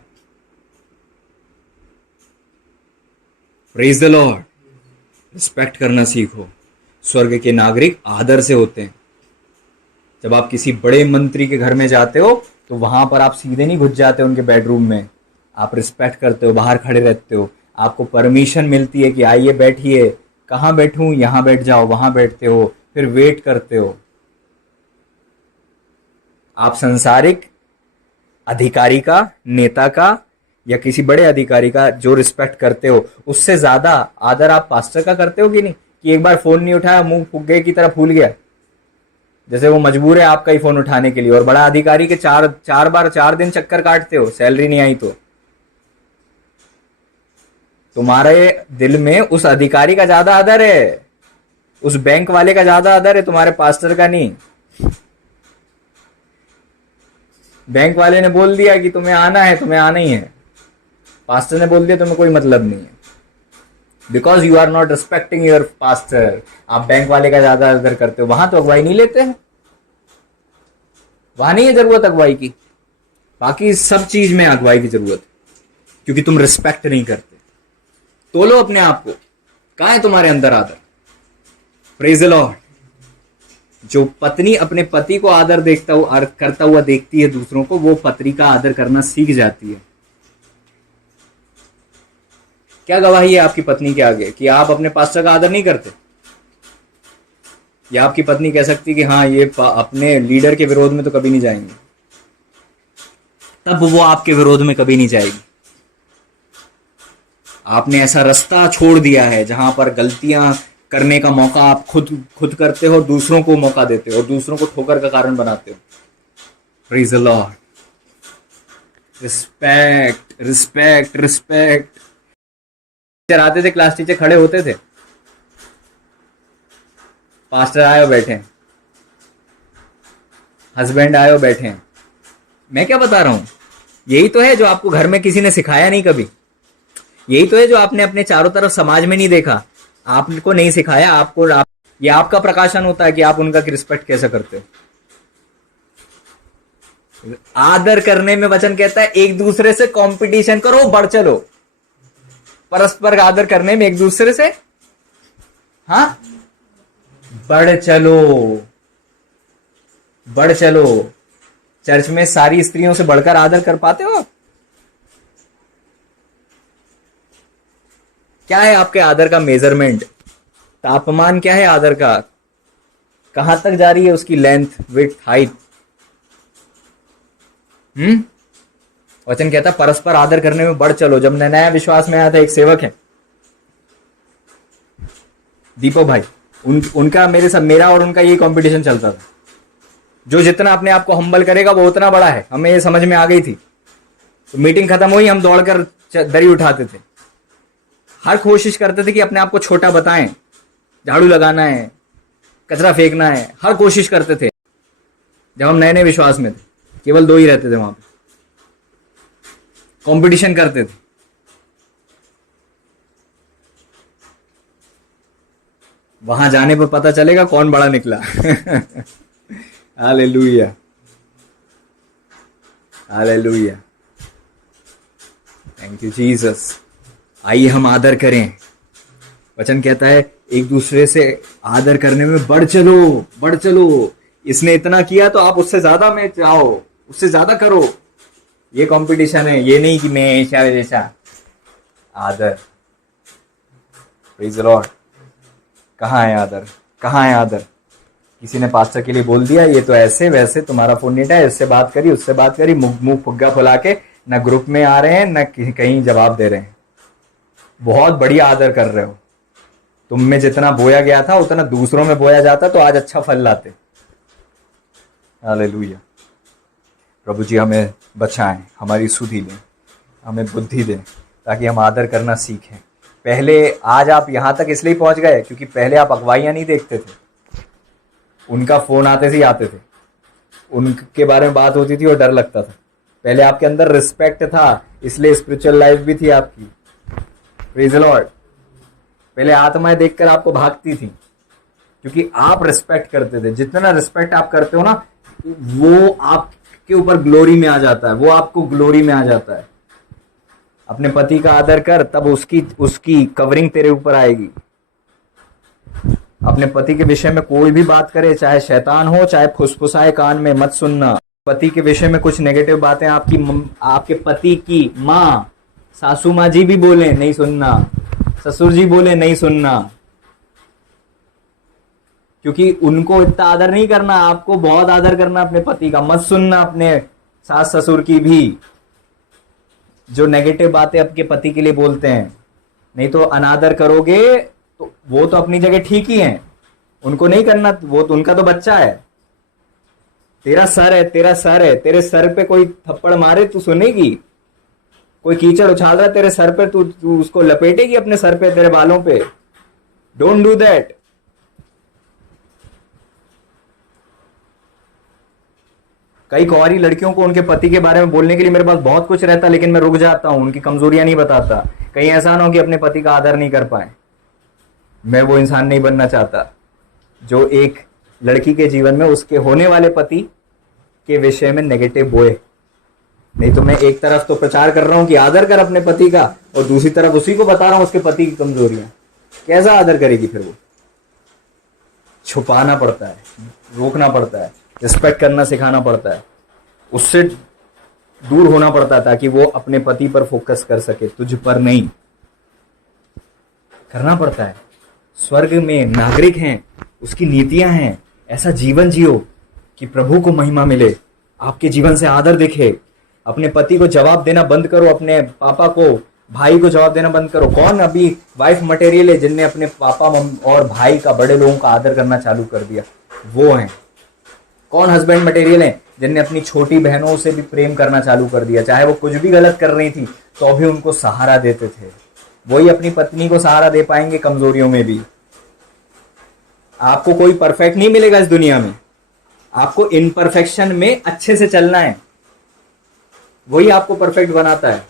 Praise the Lord. रिस्पेक्ट करना सीखो। स्वर्ग के नागरिक आदर से होते हैं। जब आप किसी बड़े मंत्री के घर में जाते हो तो वहां पर आप सीधे नहीं घुस जाते उनके बेडरूम में, आप रिस्पेक्ट करते हो, बाहर खड़े रहते हो, आपको परमिशन मिलती है कि आइए बैठिए। कहाँ बैठूं? यहाँ बैठ जाओ, वहां बैठते हो, फिर वेट करते हो। आप संसारिक अधिकारी का, नेता का या किसी बड़े अधिकारी का जो रिस्पेक्ट करते हो, उससे ज्यादा आदर आप पास्टर का करते हो कि नहीं? कि एक बार फोन नहीं उठाया, मुंह फुग्गे की तरह फूल गया, जैसे वो मजबूर है आपका ही फोन उठाने के लिए। और बड़ा अधिकारी के चार बार 4 दिन चक्कर काटते हो, सैलरी नहीं आई तो। तुम्हारे दिल में उस अधिकारी का ज्यादा आदर है, उस बैंक वाले का ज्यादा आदर है, तुम्हारे पास्टर का नहीं। बैंक वाले ने बोल दिया कि तुम्हें आना है, तुम्हें आना ही है। पास्टर ने बोल दिया तुम्हें कोई मतलब नहीं है। Because you are not respecting your pastor. आप बैंक वाले का ज्यादा आदर करते हो, वहां तो अगुवाई नहीं लेते हैं, वहां नहीं है जरूरत अगुवाई की। बाकी सब चीज में अगुवाई की जरूरत है, क्योंकि तुम रिस्पेक्ट नहीं करते। तोलो अपने आप को, कहां है तुम्हारे अंदर आदर? Praise the Lord. जो पत्नी अपने पति को आदर करता हुआ देखती है दूसरों को, वो पत्नी का आदर करना सीख जाती है। क्या गवाही है आपकी पत्नी के आगे कि आप अपने पास्टर का आदर नहीं करते? या आपकी पत्नी कह सकती कि हाँ, ये अपने लीडर के विरोध में तो कभी नहीं जाएंगे, तब वो आपके विरोध में कभी नहीं जाएगी। आपने ऐसा रास्ता छोड़ दिया है जहां पर गलतियां करने का मौका आप खुद करते हो, दूसरों को मौका देते हो और दूसरों को ठोकर का कारण बनाते हो। Praise the Lord. Respect, respect, respect. Teacher आते थे, क्लास टीचर खड़े होते थे, पास्टर आए हो बैठे, हस्बैंड आए हो बैठे। मैं क्या बता रहा हूं? यही तो है जो आपको घर में किसी ने सिखाया नहीं कभी। यही तो है जो आपने अपने चारों तरफ समाज में नहीं देखा, आपको नहीं सिखाया। ये आपका प्रकाशन होता है कि आप उनका रिस्पेक्ट कैसे करते हो। आदर करने में वचन कहता है एक दूसरे से कंपटीशन करो, बढ़ चलो। परस्पर आदर करने में एक दूसरे से बढ़ चलो, बढ़ चलो। चर्च में सारी स्त्रियों से बढ़कर आदर कर पाते हो? क्या है आपके आदर का मेजरमेंट? तापमान क्या है आदर का? कहां तक जा रही है उसकी लेंथ, विड्थ, हाइट? वचन कहता परस्पर आदर करने में बढ़ चलो। जब मैं नया विश्वास में आया था, एक सेवक है दीपक भाई, उनका मेरा और उनका यही कंपटीशन चलता था। जो जितना अपने आप को हम्बल करेगा वो उतना बड़ा है। हमें ये समझ में आ गई थी। तो मीटिंग खत्म हुई, हम दौड़कर दरी उठाते थे। हर कोशिश करते थे कि अपने आप को छोटा बताएं, झाड़ू लगाना है, कचरा फेंकना है, हर कोशिश करते थे। जब हम नए नए विश्वास में थे, केवल 2 ही रहते थे वहां पे, कंपटीशन करते थे। वहां जाने पर पता चलेगा कौन बड़ा निकला। Hallelujah, hallelujah, thank you Jesus. आइए हम आदर करें। वचन कहता है एक दूसरे से आदर करने में बढ़ चलो, बढ़ चलो। इसने इतना किया तो आप उससे ज्यादा में जाओ, उससे ज्यादा करो। ये कंपटीशन है, ये नहीं कि मैं ऐसा जैसा। आदर। Praise the Lord. कहाँ है आदर? कहाँ है आदर? किसी ने पास्टर के लिए बोल दिया ये तो ऐसे वैसे, तुम्हारा फोन नहीं उठाया, इससे बात करी, उससे बात करी, मुंह फुग्गा फुला के न ग्रुप में आ रहे हैं न कहीं जवाब दे रहे हैं। बहुत बढ़िया आदर कर रहे हो। तुम में जितना बोया गया था उतना दूसरों में बोया जाता तो आज अच्छा फल लाते। हालेलुया। प्रभु जी हमें बचाएं, हमारी सुधि लें, हमें बुद्धि दें ताकि हम आदर करना सीखें। पहले आज आप यहां तक इसलिए पहुंच गए क्योंकि पहले आप अगुवाइयां नहीं देखते थे। उनका फोन आते से आते थे, उनके बारे में बात होती थी और डर लगता था। पहले आपके अंदर रिस्पेक्ट था, इसलिए स्पिरिचुअल लाइफ भी थी आपकी। Praise the Lord. पहले आत्माएं देखकर आपको भागती थी क्योंकि आप रिस्पेक्ट करते थे। जितना रिस्पेक्ट आप करते हो ना, वो आपके ऊपर ग्लोरी में आ जाता है, वो आपको ग्लोरी में आ जाता है। अपने पति का आदर कर, तब उसकी उसकी कवरिंग तेरे ऊपर आएगी। अपने पति के विषय में कोई भी बात करे, चाहे शैतान हो, चाहे फुसफुसाए कान में, मत सुनना। पति के विषय में कुछ नेगेटिव बातें आपके पति की माँ, सासू माँ जी भी बोले, नहीं सुनना। ससुर जी बोले, नहीं सुनना। क्योंकि उनको इतना आदर नहीं करना, आपको बहुत आदर करना अपने पति का। मत सुनना अपने सास ससुर की भी, जो नेगेटिव बातें आपके पति के लिए बोलते हैं। नहीं तो अनादर करोगे तो वो तो अपनी जगह ठीक ही हैं, उनको नहीं करना, वो तो उनका तो बच्चा है। तेरा सर है, तेरा सर है, तेरे सर पे कोई थप्पड़ मारे तू सुनेगी? कोई कीचड़ उछाल रहा है तेरे सर पे, तू उसको लपेटेगी अपने सर पे, तेरे बालों पे? Don't do that. कई कुंवारी लड़कियों को उनके पति के बारे में बोलने के लिए मेरे पास बहुत कुछ रहता, लेकिन मैं रुक जाता हूं, उनकी कमजोरियां नहीं बताता। कहीं ऐसा ना हो कि अपने पति का आदर नहीं कर पाए। मैं वो इंसान नहीं बनना चाहता जो एक लड़की के जीवन में उसके होने वाले पति के विषय में नेगेटिव बोए। नहीं तो मैं एक तरफ तो प्रचार कर रहा हूं कि आदर कर अपने पति का, और दूसरी तरफ उसी को बता रहा हूं उसके पति की कमजोरियां। कैसा आदर करेगी फिर वो? छुपाना पड़ता है, रोकना पड़ता है, रिस्पेक्ट करना सिखाना पड़ता है, उससे दूर होना पड़ता है ताकि वो अपने पति पर फोकस कर सके, तुझ पर नहीं। करना पड़ता है। स्वर्ग में नागरिक हैं, उसकी नीतियां हैं। ऐसा जीवन जियो कि प्रभु को महिमा मिले, आपके जीवन से आदर दिखे। अपने पति को जवाब देना बंद करो, अपने पापा को, भाई को जवाब देना बंद करो। कौन अभी वाइफ मटेरियल है जिनने अपने पापा और भाई का, बड़े लोगों का आदर करना चालू कर दिया? वो हैं। कौन हस्बैंड मटेरियल है जिनने अपनी छोटी बहनों से भी प्रेम करना चालू कर दिया? चाहे वो कुछ भी गलत कर रही थी तो भी उनको सहारा देते थे। वही अपनी पत्नी को सहारा दे पाएंगे कमजोरियों में भी। आपको कोई परफेक्ट नहीं मिलेगा इस दुनिया में, आपको इनपरफेक्शन में अच्छे से चलना है, वही आपको परफेक्ट बनाता है।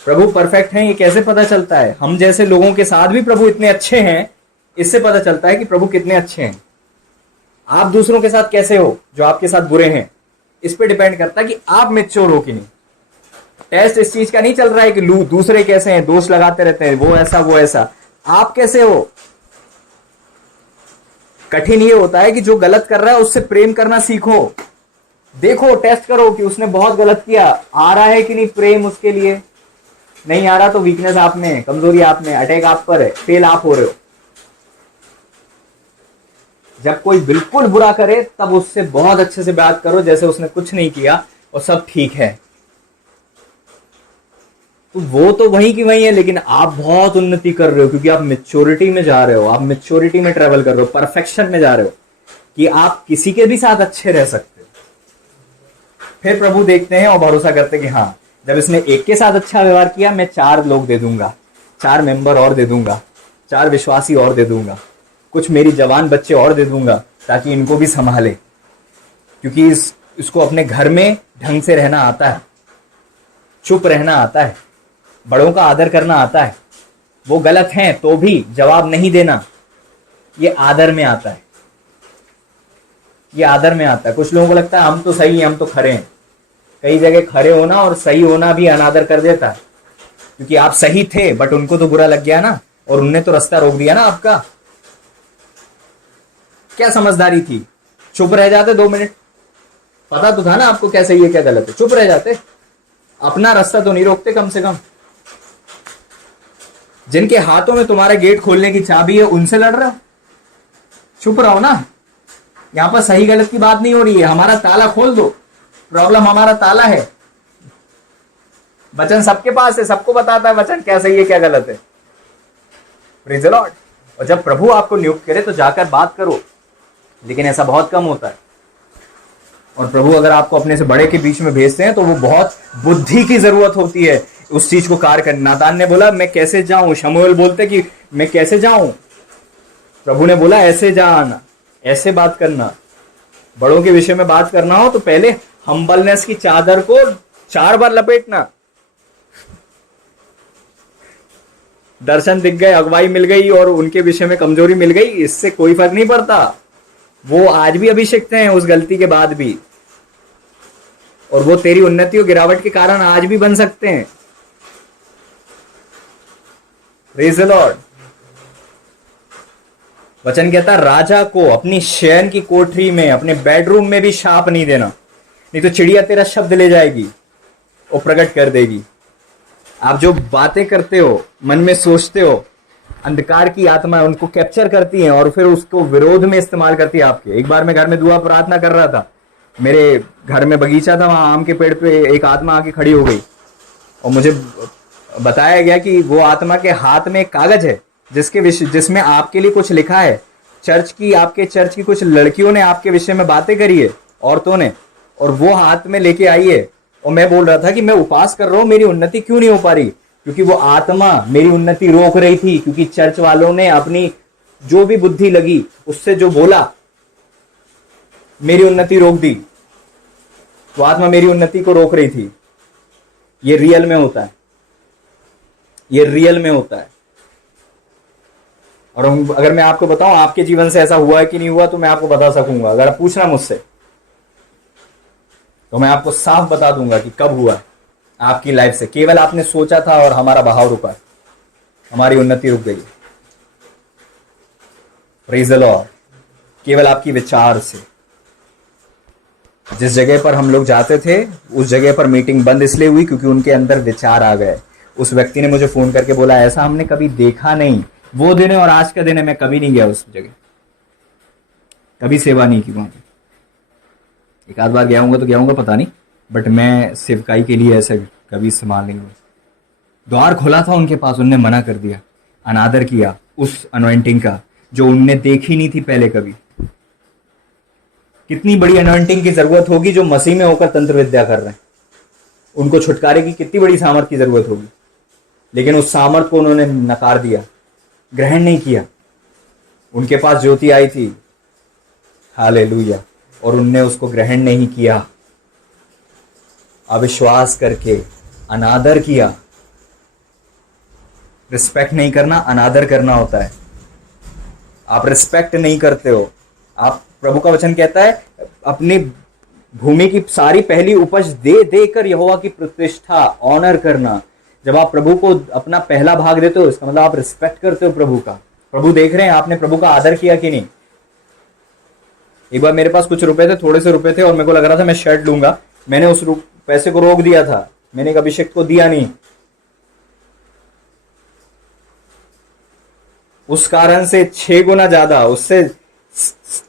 प्रभु परफेक्ट हैं ये कैसे पता चलता है? हम जैसे लोगों के साथ भी प्रभु इतने अच्छे हैं, इससे पता चलता है कि प्रभु कितने अच्छे हैं। आप दूसरों के साथ कैसे हो जो आपके साथ बुरे हैं, इस पे डिपेंड करता है कि आप मैच्योर हो कि नहीं। टेस्ट इस चीज का नहीं चल रहा है कि दूसरे कैसे हैं, दोष लगाते रहते हैं, वो ऐसा वो ऐसा। आप कैसे हो? कठिन ये होता है कि जो गलत कर रहा है उससे प्रेम करना सीखो। देखो, टेस्ट करो कि उसने बहुत गलत किया, आ रहा है कि नहीं प्रेम उसके लिए। नहीं आ रहा तो वीकनेस आप में, कमजोरी आप में, अटैक आप पर है, फेल आप हो रहे हो। जब कोई बिल्कुल बुरा करे तब उससे बहुत अच्छे से बात करो जैसे उसने कुछ नहीं किया और सब ठीक है। तो वो तो वही की वही है, लेकिन आप बहुत उन्नति कर रहे हो क्योंकि आप मेच्योरिटी में जा रहे हो, आप मेच्योरिटी में ट्रेवल कर रहे हो, परफेक्शन में जा रहे हो कि आप किसी के भी साथ अच्छे रह सकते हो। फिर प्रभु देखते हैं और भरोसा करते हैं कि हाँ, जब इसने एक के साथ अच्छा व्यवहार किया, मैं 4 लोग दे दूंगा, 4 मेंबर और दे दूंगा, 4 विश्वासी और दे दूंगा, कुछ मेरी जवान बच्चे और दे दूंगा ताकि इनको भी संभाले। क्योंकि इसको अपने घर में ढंग से रहना आता है, चुप रहना आता है, बड़ों का आदर करना आता है। वो गलत हैं तो भी जवाब नहीं देना, ये आदर में आता है, ये आदर में आता है। कुछ लोगों को लगता है हम तो सही हैं, हम तो खरे हैं। कई जगह खरे होना और सही होना भी अनादर कर देता है, क्योंकि आप सही थे बट उनको तो बुरा लग गया ना, और उनने तो रास्ता रोक दिया ना आपका। क्या समझदारी थी? चुप रह जाते 2 मिनट, पता तो था ना आपको क्या सही है क्या गलत है, चुप रह जाते, अपना रास्ता तो नहीं रोकते कम से कम। जिनके हाथों में तुम्हारे गेट खोलने की चाबी है उनसे लड़ रहे हो, चुप रहो ना। यहां पर सही गलत की बात नहीं हो रही है, हमारा ताला खोल दो। प्रॉब्लम हमारा ताला है। वचन सबके पास है, सबको बताता है वचन क्या सही है क्या गलत है। Praise the Lord. और जब प्रभु आपको नियुक्त करे तो जाकर बात करो, लेकिन ऐसा बहुत कम होता है। और प्रभु अगर आपको अपने से बड़े के बीच में भेजते हैं तो वो बहुत बुद्धि की जरूरत होती है उस चीज को कार्य करना। नातान ने बोला मैं कैसे जाऊं, शमूएल बोलते कि मैं कैसे जाऊं, प्रभु ने बोला ऐसे जाना, ऐसे बात करना। बड़ों के विषय में बात करना हो तो पहले हम्बलनेस की चादर को 4 बार लपेटना। दर्शन दिख गए, अगुवाई मिल गई और उनके विषय में कमजोरी मिल गई, इससे कोई फर्क नहीं पड़ता। वो आज भी अभिषिक्त हैं उस गलती के बाद भी, और वो तेरी उन्नति और गिरावट के कारण आज भी बन सकते हैं। Praise the Lord. वचन कहता है राजा को अपनी शयन की कोठरी में, अपने बेडरूम में भी शाप नहीं देना, नहीं तो चिड़िया तेरा शब्द ले जाएगी और प्रकट कर देगी। आप जो बातें करते हो, मन में सोचते हो, अंधकार की आत्मा उनको कैप्चर करती है और फिर उसको विरोध में इस्तेमाल करती है आपके। एक बार मैं घर में दुआ प्रार्थना कर रहा था, मेरे घर में बगीचा था, वहां आम के पेड़ पे एक आत्मा आके खड़ी हो गई और मुझे बताया गया कि वो आत्मा के हाथ में एक कागज है जिसमें आपके लिए कुछ लिखा है। आपके चर्च की कुछ लड़कियों ने आपके विषय में बातें करी है, औरतों ने, और वो हाथ में लेके आई है। और मैं बोल रहा था कि मैं उपास कर रहा हूं, मेरी उन्नति क्यों नहीं हो पा रही, क्योंकि वो आत्मा मेरी उन्नति रोक रही थी। क्योंकि चर्च वालों ने अपनी जो भी बुद्धि लगी उससे जो बोला, मेरी उन्नति रोक दी। वो आत्मा मेरी उन्नति को रोक रही थी। ये रियल में होता है, ये रियल में होता है। और अगर मैं आपको बताऊं आपके जीवन से ऐसा हुआ है कि नहीं हुआ, तो मैं आपको बता सकूंगा। अगर आप पूछना मुझसे तो मैं आपको साफ बता दूंगा कि कब हुआ है आपकी लाइफ से। केवल आपने सोचा था और हमारा बहाव रुका, हमारी उन्नति रुक गई। Praise the Lord. केवल आपकी विचार से। जिस जगह पर हम लोग जाते थे उस जगह पर मीटिंग बंद इसलिए हुई क्योंकि उनके अंदर विचार आ गए। उस व्यक्ति ने मुझे फोन करके बोला ऐसा हमने कभी देखा नहीं। वो दिन है और आज का दिन है, मैं कभी नहीं गया उस जगह, कभी सेवा नहीं की वहां पे। एक आध बार गया हूंगा तो गया हूंगा, पता नहीं, बट मैं सेवकाई के लिए ऐसे कभी इस्तेमाल नहीं हुआ। द्वार खोला था उनके पास, उनने मना कर दिया, अनादर किया उस अनॉइंटिंग का जो उनने देखी नहीं थी पहले कभी। कितनी बड़ी अनॉइंटिंग की जरूरत होगी जो मसीह में होकर तंत्र विद्या कर रहे हैं। उनको छुटकारे की कितनी बड़ी सामर्थ की जरूरत होगी, लेकिन उस सामर्थ को उन्होंने नकार दिया, ग्रहण नहीं किया। उनके पास ज्योति आई थी, हालेलुया, और उनने उसको ग्रहण नहीं किया। अविश्वास करके अनादर किया। रिस्पेक्ट नहीं करना, अनादर करना होता है। आप रिस्पेक्ट नहीं करते हो। आप, प्रभु का वचन कहता है अपनी भूमि की सारी पहली उपज दे देकर यहोवा की प्रतिष्ठा, ऑनर करना। जब आप प्रभु को अपना पहला भाग देते हो, इसका मतलब आप रिस्पेक्ट करते हो प्रभु का। प्रभु देख रहे हैं आपने प्रभु का आदर किया कि नहीं। एक बार मेरे पास कुछ रुपए थे, थोड़े से रुपए थे, और मेरे को लग रहा था मैं शर्ट लूंगा। मैंने उस पैसे को रोक दिया था, मैंने एक अभिषेक को दिया नहीं। उस कारण से 6 गुना ज्यादा, उससे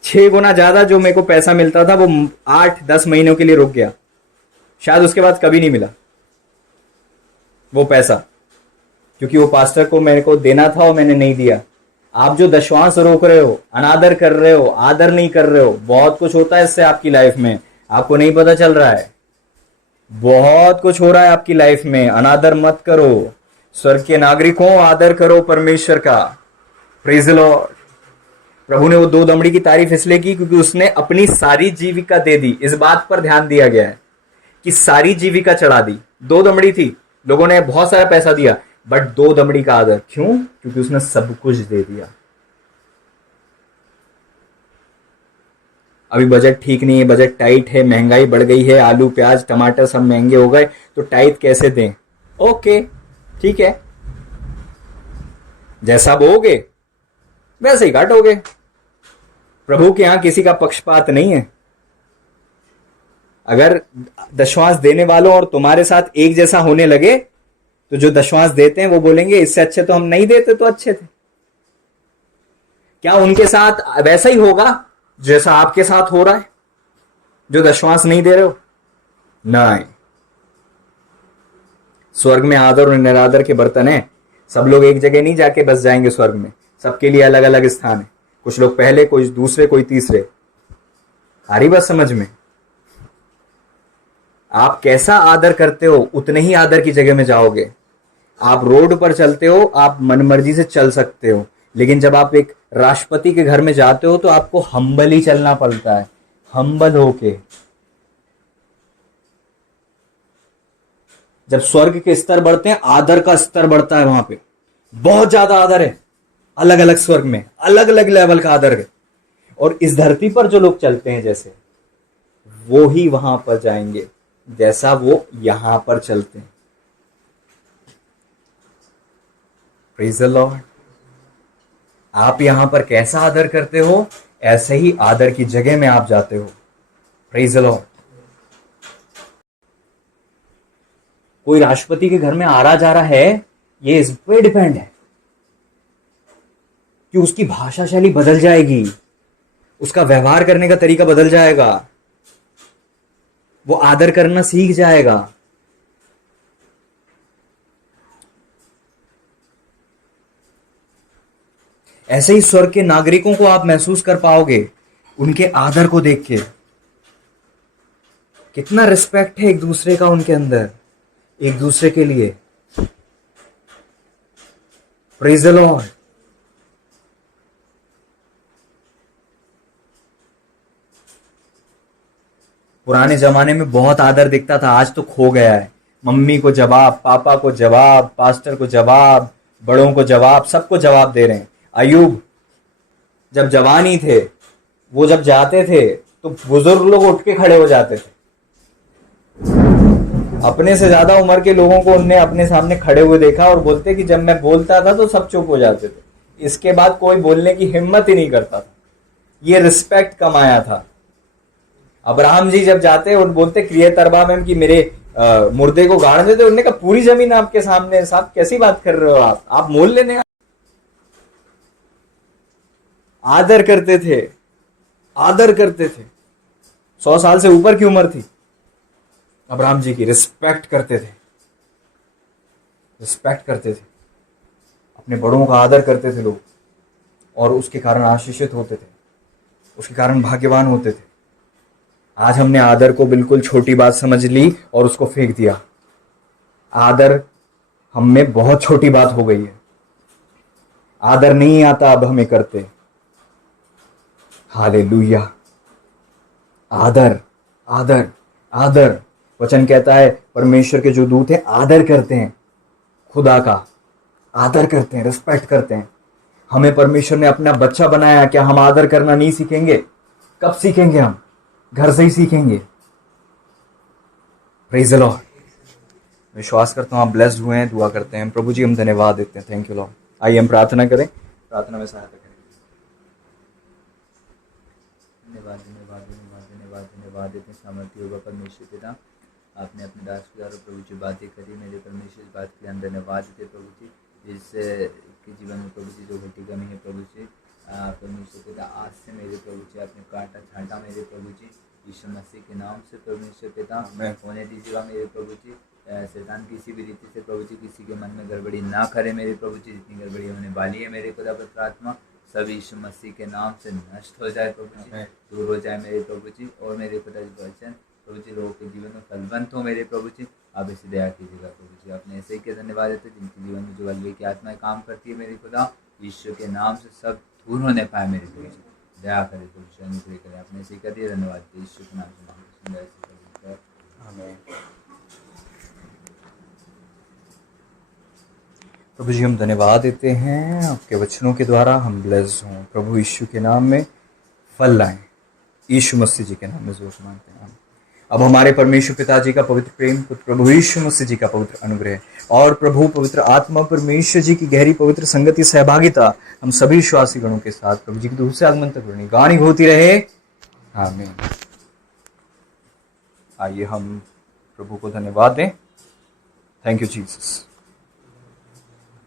6 गुना ज्यादा जो मेरे को पैसा मिलता था वो 8-10 महीनों के लिए रुक गया। शायद उसके बाद कभी नहीं मिला वो पैसा, क्योंकि वो पास्टर को मेरे को देना था और मैंने नहीं दिया। आप जो दशवांश रोक रहे हो, अनादर कर रहे हो, आदर नहीं कर रहे हो, बहुत कुछ होता है इससे आपकी लाइफ में, आपको नहीं पता चल रहा है। बहुत कुछ हो रहा है आपकी लाइफ में। अनादर मत करो, स्वर्ग के नागरिक हो, आदर करो परमेश्वर का। Praise the lord. प्रभु ने वो 2 दमड़ी की तारीफ इसलिए की क्योंकि उसने अपनी सारी जीविका दे दी। इस बात पर ध्यान दिया गया है कि सारी जीविका चढ़ा दी। 2 दमड़ी थी, लोगों ने बहुत सारा पैसा दिया, बट 2 दमड़ी का आदर क्यों? क्योंकि उसने सब कुछ दे दिया। अभी बजट ठीक नहीं है, बजट टाइट है, महंगाई बढ़ गई है, आलू प्याज टमाटर सब महंगे हो गए, तो टाइट कैसे दें? ओके, ठीक है, जैसा बोगे वैसे ही काटोगे। प्रभु के यहां किसी का पक्षपात नहीं है। अगर दशवांश देने वालों और तुम्हारे साथ एक जैसा होने लगे तो जो दशवांश देते हैं वो बोलेंगे इससे अच्छे तो हम नहीं देते तो अच्छे थे। क्या उनके साथ वैसा ही होगा जैसा आपके साथ हो रहा है जो दशवांश नहीं दे रहे हो? नहीं। स्वर्ग में आदर और निरादर के बर्तन है। सब लोग एक जगह नहीं जाके बस जाएंगे स्वर्ग में, सबके लिए अलग अलग स्थान है। कुछ लोग पहले, कोई दूसरे, कोई तीसरे। आ रही बात समझ में? आप कैसा आदर करते हो उतने ही आदर की जगह में जाओगे। आप रोड पर चलते हो, आप मनमर्जी से चल सकते हो, लेकिन जब आप एक राष्ट्रपति के घर में जाते हो तो आपको हम्बल ही चलना पड़ता है, हम्बल होके। जब स्वर्ग के स्तर बढ़ते हैं, आदर का स्तर बढ़ता है। वहां पे बहुत ज्यादा आदर है। अलग अलग स्वर्ग में अलग अलग लेवल का आदर है। और इस धरती पर जो लोग चलते हैं जैसे, वो ही वहां पर जाएंगे जैसा वो यहां पर चलते हैं। Praise the Lord. आप यहां पर कैसा आदर करते हो, ऐसे ही आदर की जगह में आप जाते हो। Praise the Lord. कोई राष्ट्रपति के घर में आ रहा जा रहा है, ये इस पे डिपेंड है कि उसकी भाषा शैली बदल जाएगी, उसका व्यवहार करने का तरीका बदल जाएगा, वो आदर करना सीख जाएगा। ऐसे ही स्वर्ग के नागरिकों को आप महसूस कर पाओगे उनके आदर को देख के। कितना रिस्पेक्ट है एक दूसरे का उनके अंदर, एक दूसरे के लिए। Praise the Lord. पुराने जमाने में बहुत आदर दिखता था, आज तो खो गया है। मम्मी को जवाब, पापा को जवाब, पास्टर को जवाब, बड़ों को जवाब, सबको जवाब दे रहे हैं। अयूब जब जवान ही थे, वो जब जाते थे तो बुजुर्ग लोग उठ के खड़े हो जाते थे। अपने से ज्यादा उम्र के लोगों को उनने अपने सामने खड़े हुए देखा और बोलते कि जब मैं बोलता था तो सब चुप हो जाते थे, इसके बाद कोई बोलने की हिम्मत ही नहीं करता था। ये रिस्पेक्ट कमाया था। अब्राहम जी जब जाते और बोलते क्रियत अरबा में कि मेरे मुर्दे को गाड़ देते, उन्होंने कहा पूरी जमीन आपके सामने है साहब, कैसी बात कर रहे हो आप मोल लेने। आदर करते थे, आदर करते थे। 100 साल से ऊपर की उम्र थी अब्राहम जी की, रिस्पेक्ट करते थे, रिस्पेक्ट करते थे, अपने बड़ों का आदर करते थे लोग, और उसके कारण आशीषित होते थे, उसके कारण भाग्यवान होते थे। आज हमने आदर को बिल्कुल छोटी बात समझ ली और उसको फेंक दिया। आदर हम में बहुत छोटी बात हो गई है। आदर नहीं आता अब हमें करते। हालेलुया। आदर, आदर, आदर। वचन कहता है परमेश्वर के जो दूत हैं आदर करते हैं, खुदा का आदर करते हैं, रिस्पेक्ट करते हैं। हमें परमेश्वर ने अपना बच्चा बनाया, क्या हम आदर करना नहीं सीखेंगे? कब सीखेंगे? हम घर से ही सीखेंगे। Praise the Lord. विश्वास करता हूं आप ब्लेस्ड हुए हैं। दुआ करते हैं। प्रभु जी हम धन्यवाद देते हैं, थैंक यू लॉर्ड। आइए हम प्रार्थना करें, प्रार्थना में सहायता करें। धन्यवाद धन्यवाद धन्यवाद धन्यवाद धन्यवाद देते हैं सामर्थ्य होगा परमेश्वर पिता, आपने अपने दास के द्वारा प्रभु जी बातें करी, मेरे परमेश्वर इस बात के लिए हम धन्यवाद देते प्रभु जी, जिसके जीवन में प्रभु जी जो घटी कमी है प्रभु जी, परमेश्वर पिता आज से मेरे प्रभु जी आपने काटा छांटा मेरे प्रभु जी, यीशु मसीह के नाम से परमेश्वर पिता होने दीजिएगा मेरे प्रभु जी। शैतान किसी भी रीति से प्रभु जी किसी के मन में गड़बड़ी ना करे मेरे प्रभु जी, जितनी गड़बड़ी होने वाली है मेरे खुदा पवित्र आत्मा सब यीशु मसीह के नाम से नष्ट हो जाए प्रभु जी, दूर हो जाए मेरे प्रभु जी। और मेरे खुदा जी वचन प्रभु जी लोगों के जीवन में फलवंत हो मेरे प्रभु जी, आप ऐसी दया कीजिएगा प्रभु जी। आपने ऐसे के धन्यवाद देते जिनके जीवन में जो अलवे की आत्माएं काम करती है मेरे खुदा, यीशु के नाम से सब दूर होने पाए मेरे प्रभु जी, दया करे प्रभु जी, अनुग्रह करे। आपने ऐसे कर दिया, धन्यवाद यीशु के नाम से। आमीन। प्रभु जी हम धन्यवाद देते हैं, आपके वचनों के द्वारा हम ब्लेस हों प्रभु यीशु के नाम में, फल लाएं यीशु मसीह जी के नाम में जोर से मांगते हैं। अब हमारे परमेश्वर पिताजी का पवित्र प्रेम, प्रभु यीशु मसीह जी का पवित्र अनुग्रह और प्रभु पवित्र आत्मा परमेश्वर जी की गहरी पवित्र संगति सहभागिता हम सभी विश्वासी गणों के साथ प्रभु जी के दूसरे आगमन तक गानी होती रहे। आमीन। आइए हम प्रभु को धन्यवाद दें। Thank you Jesus.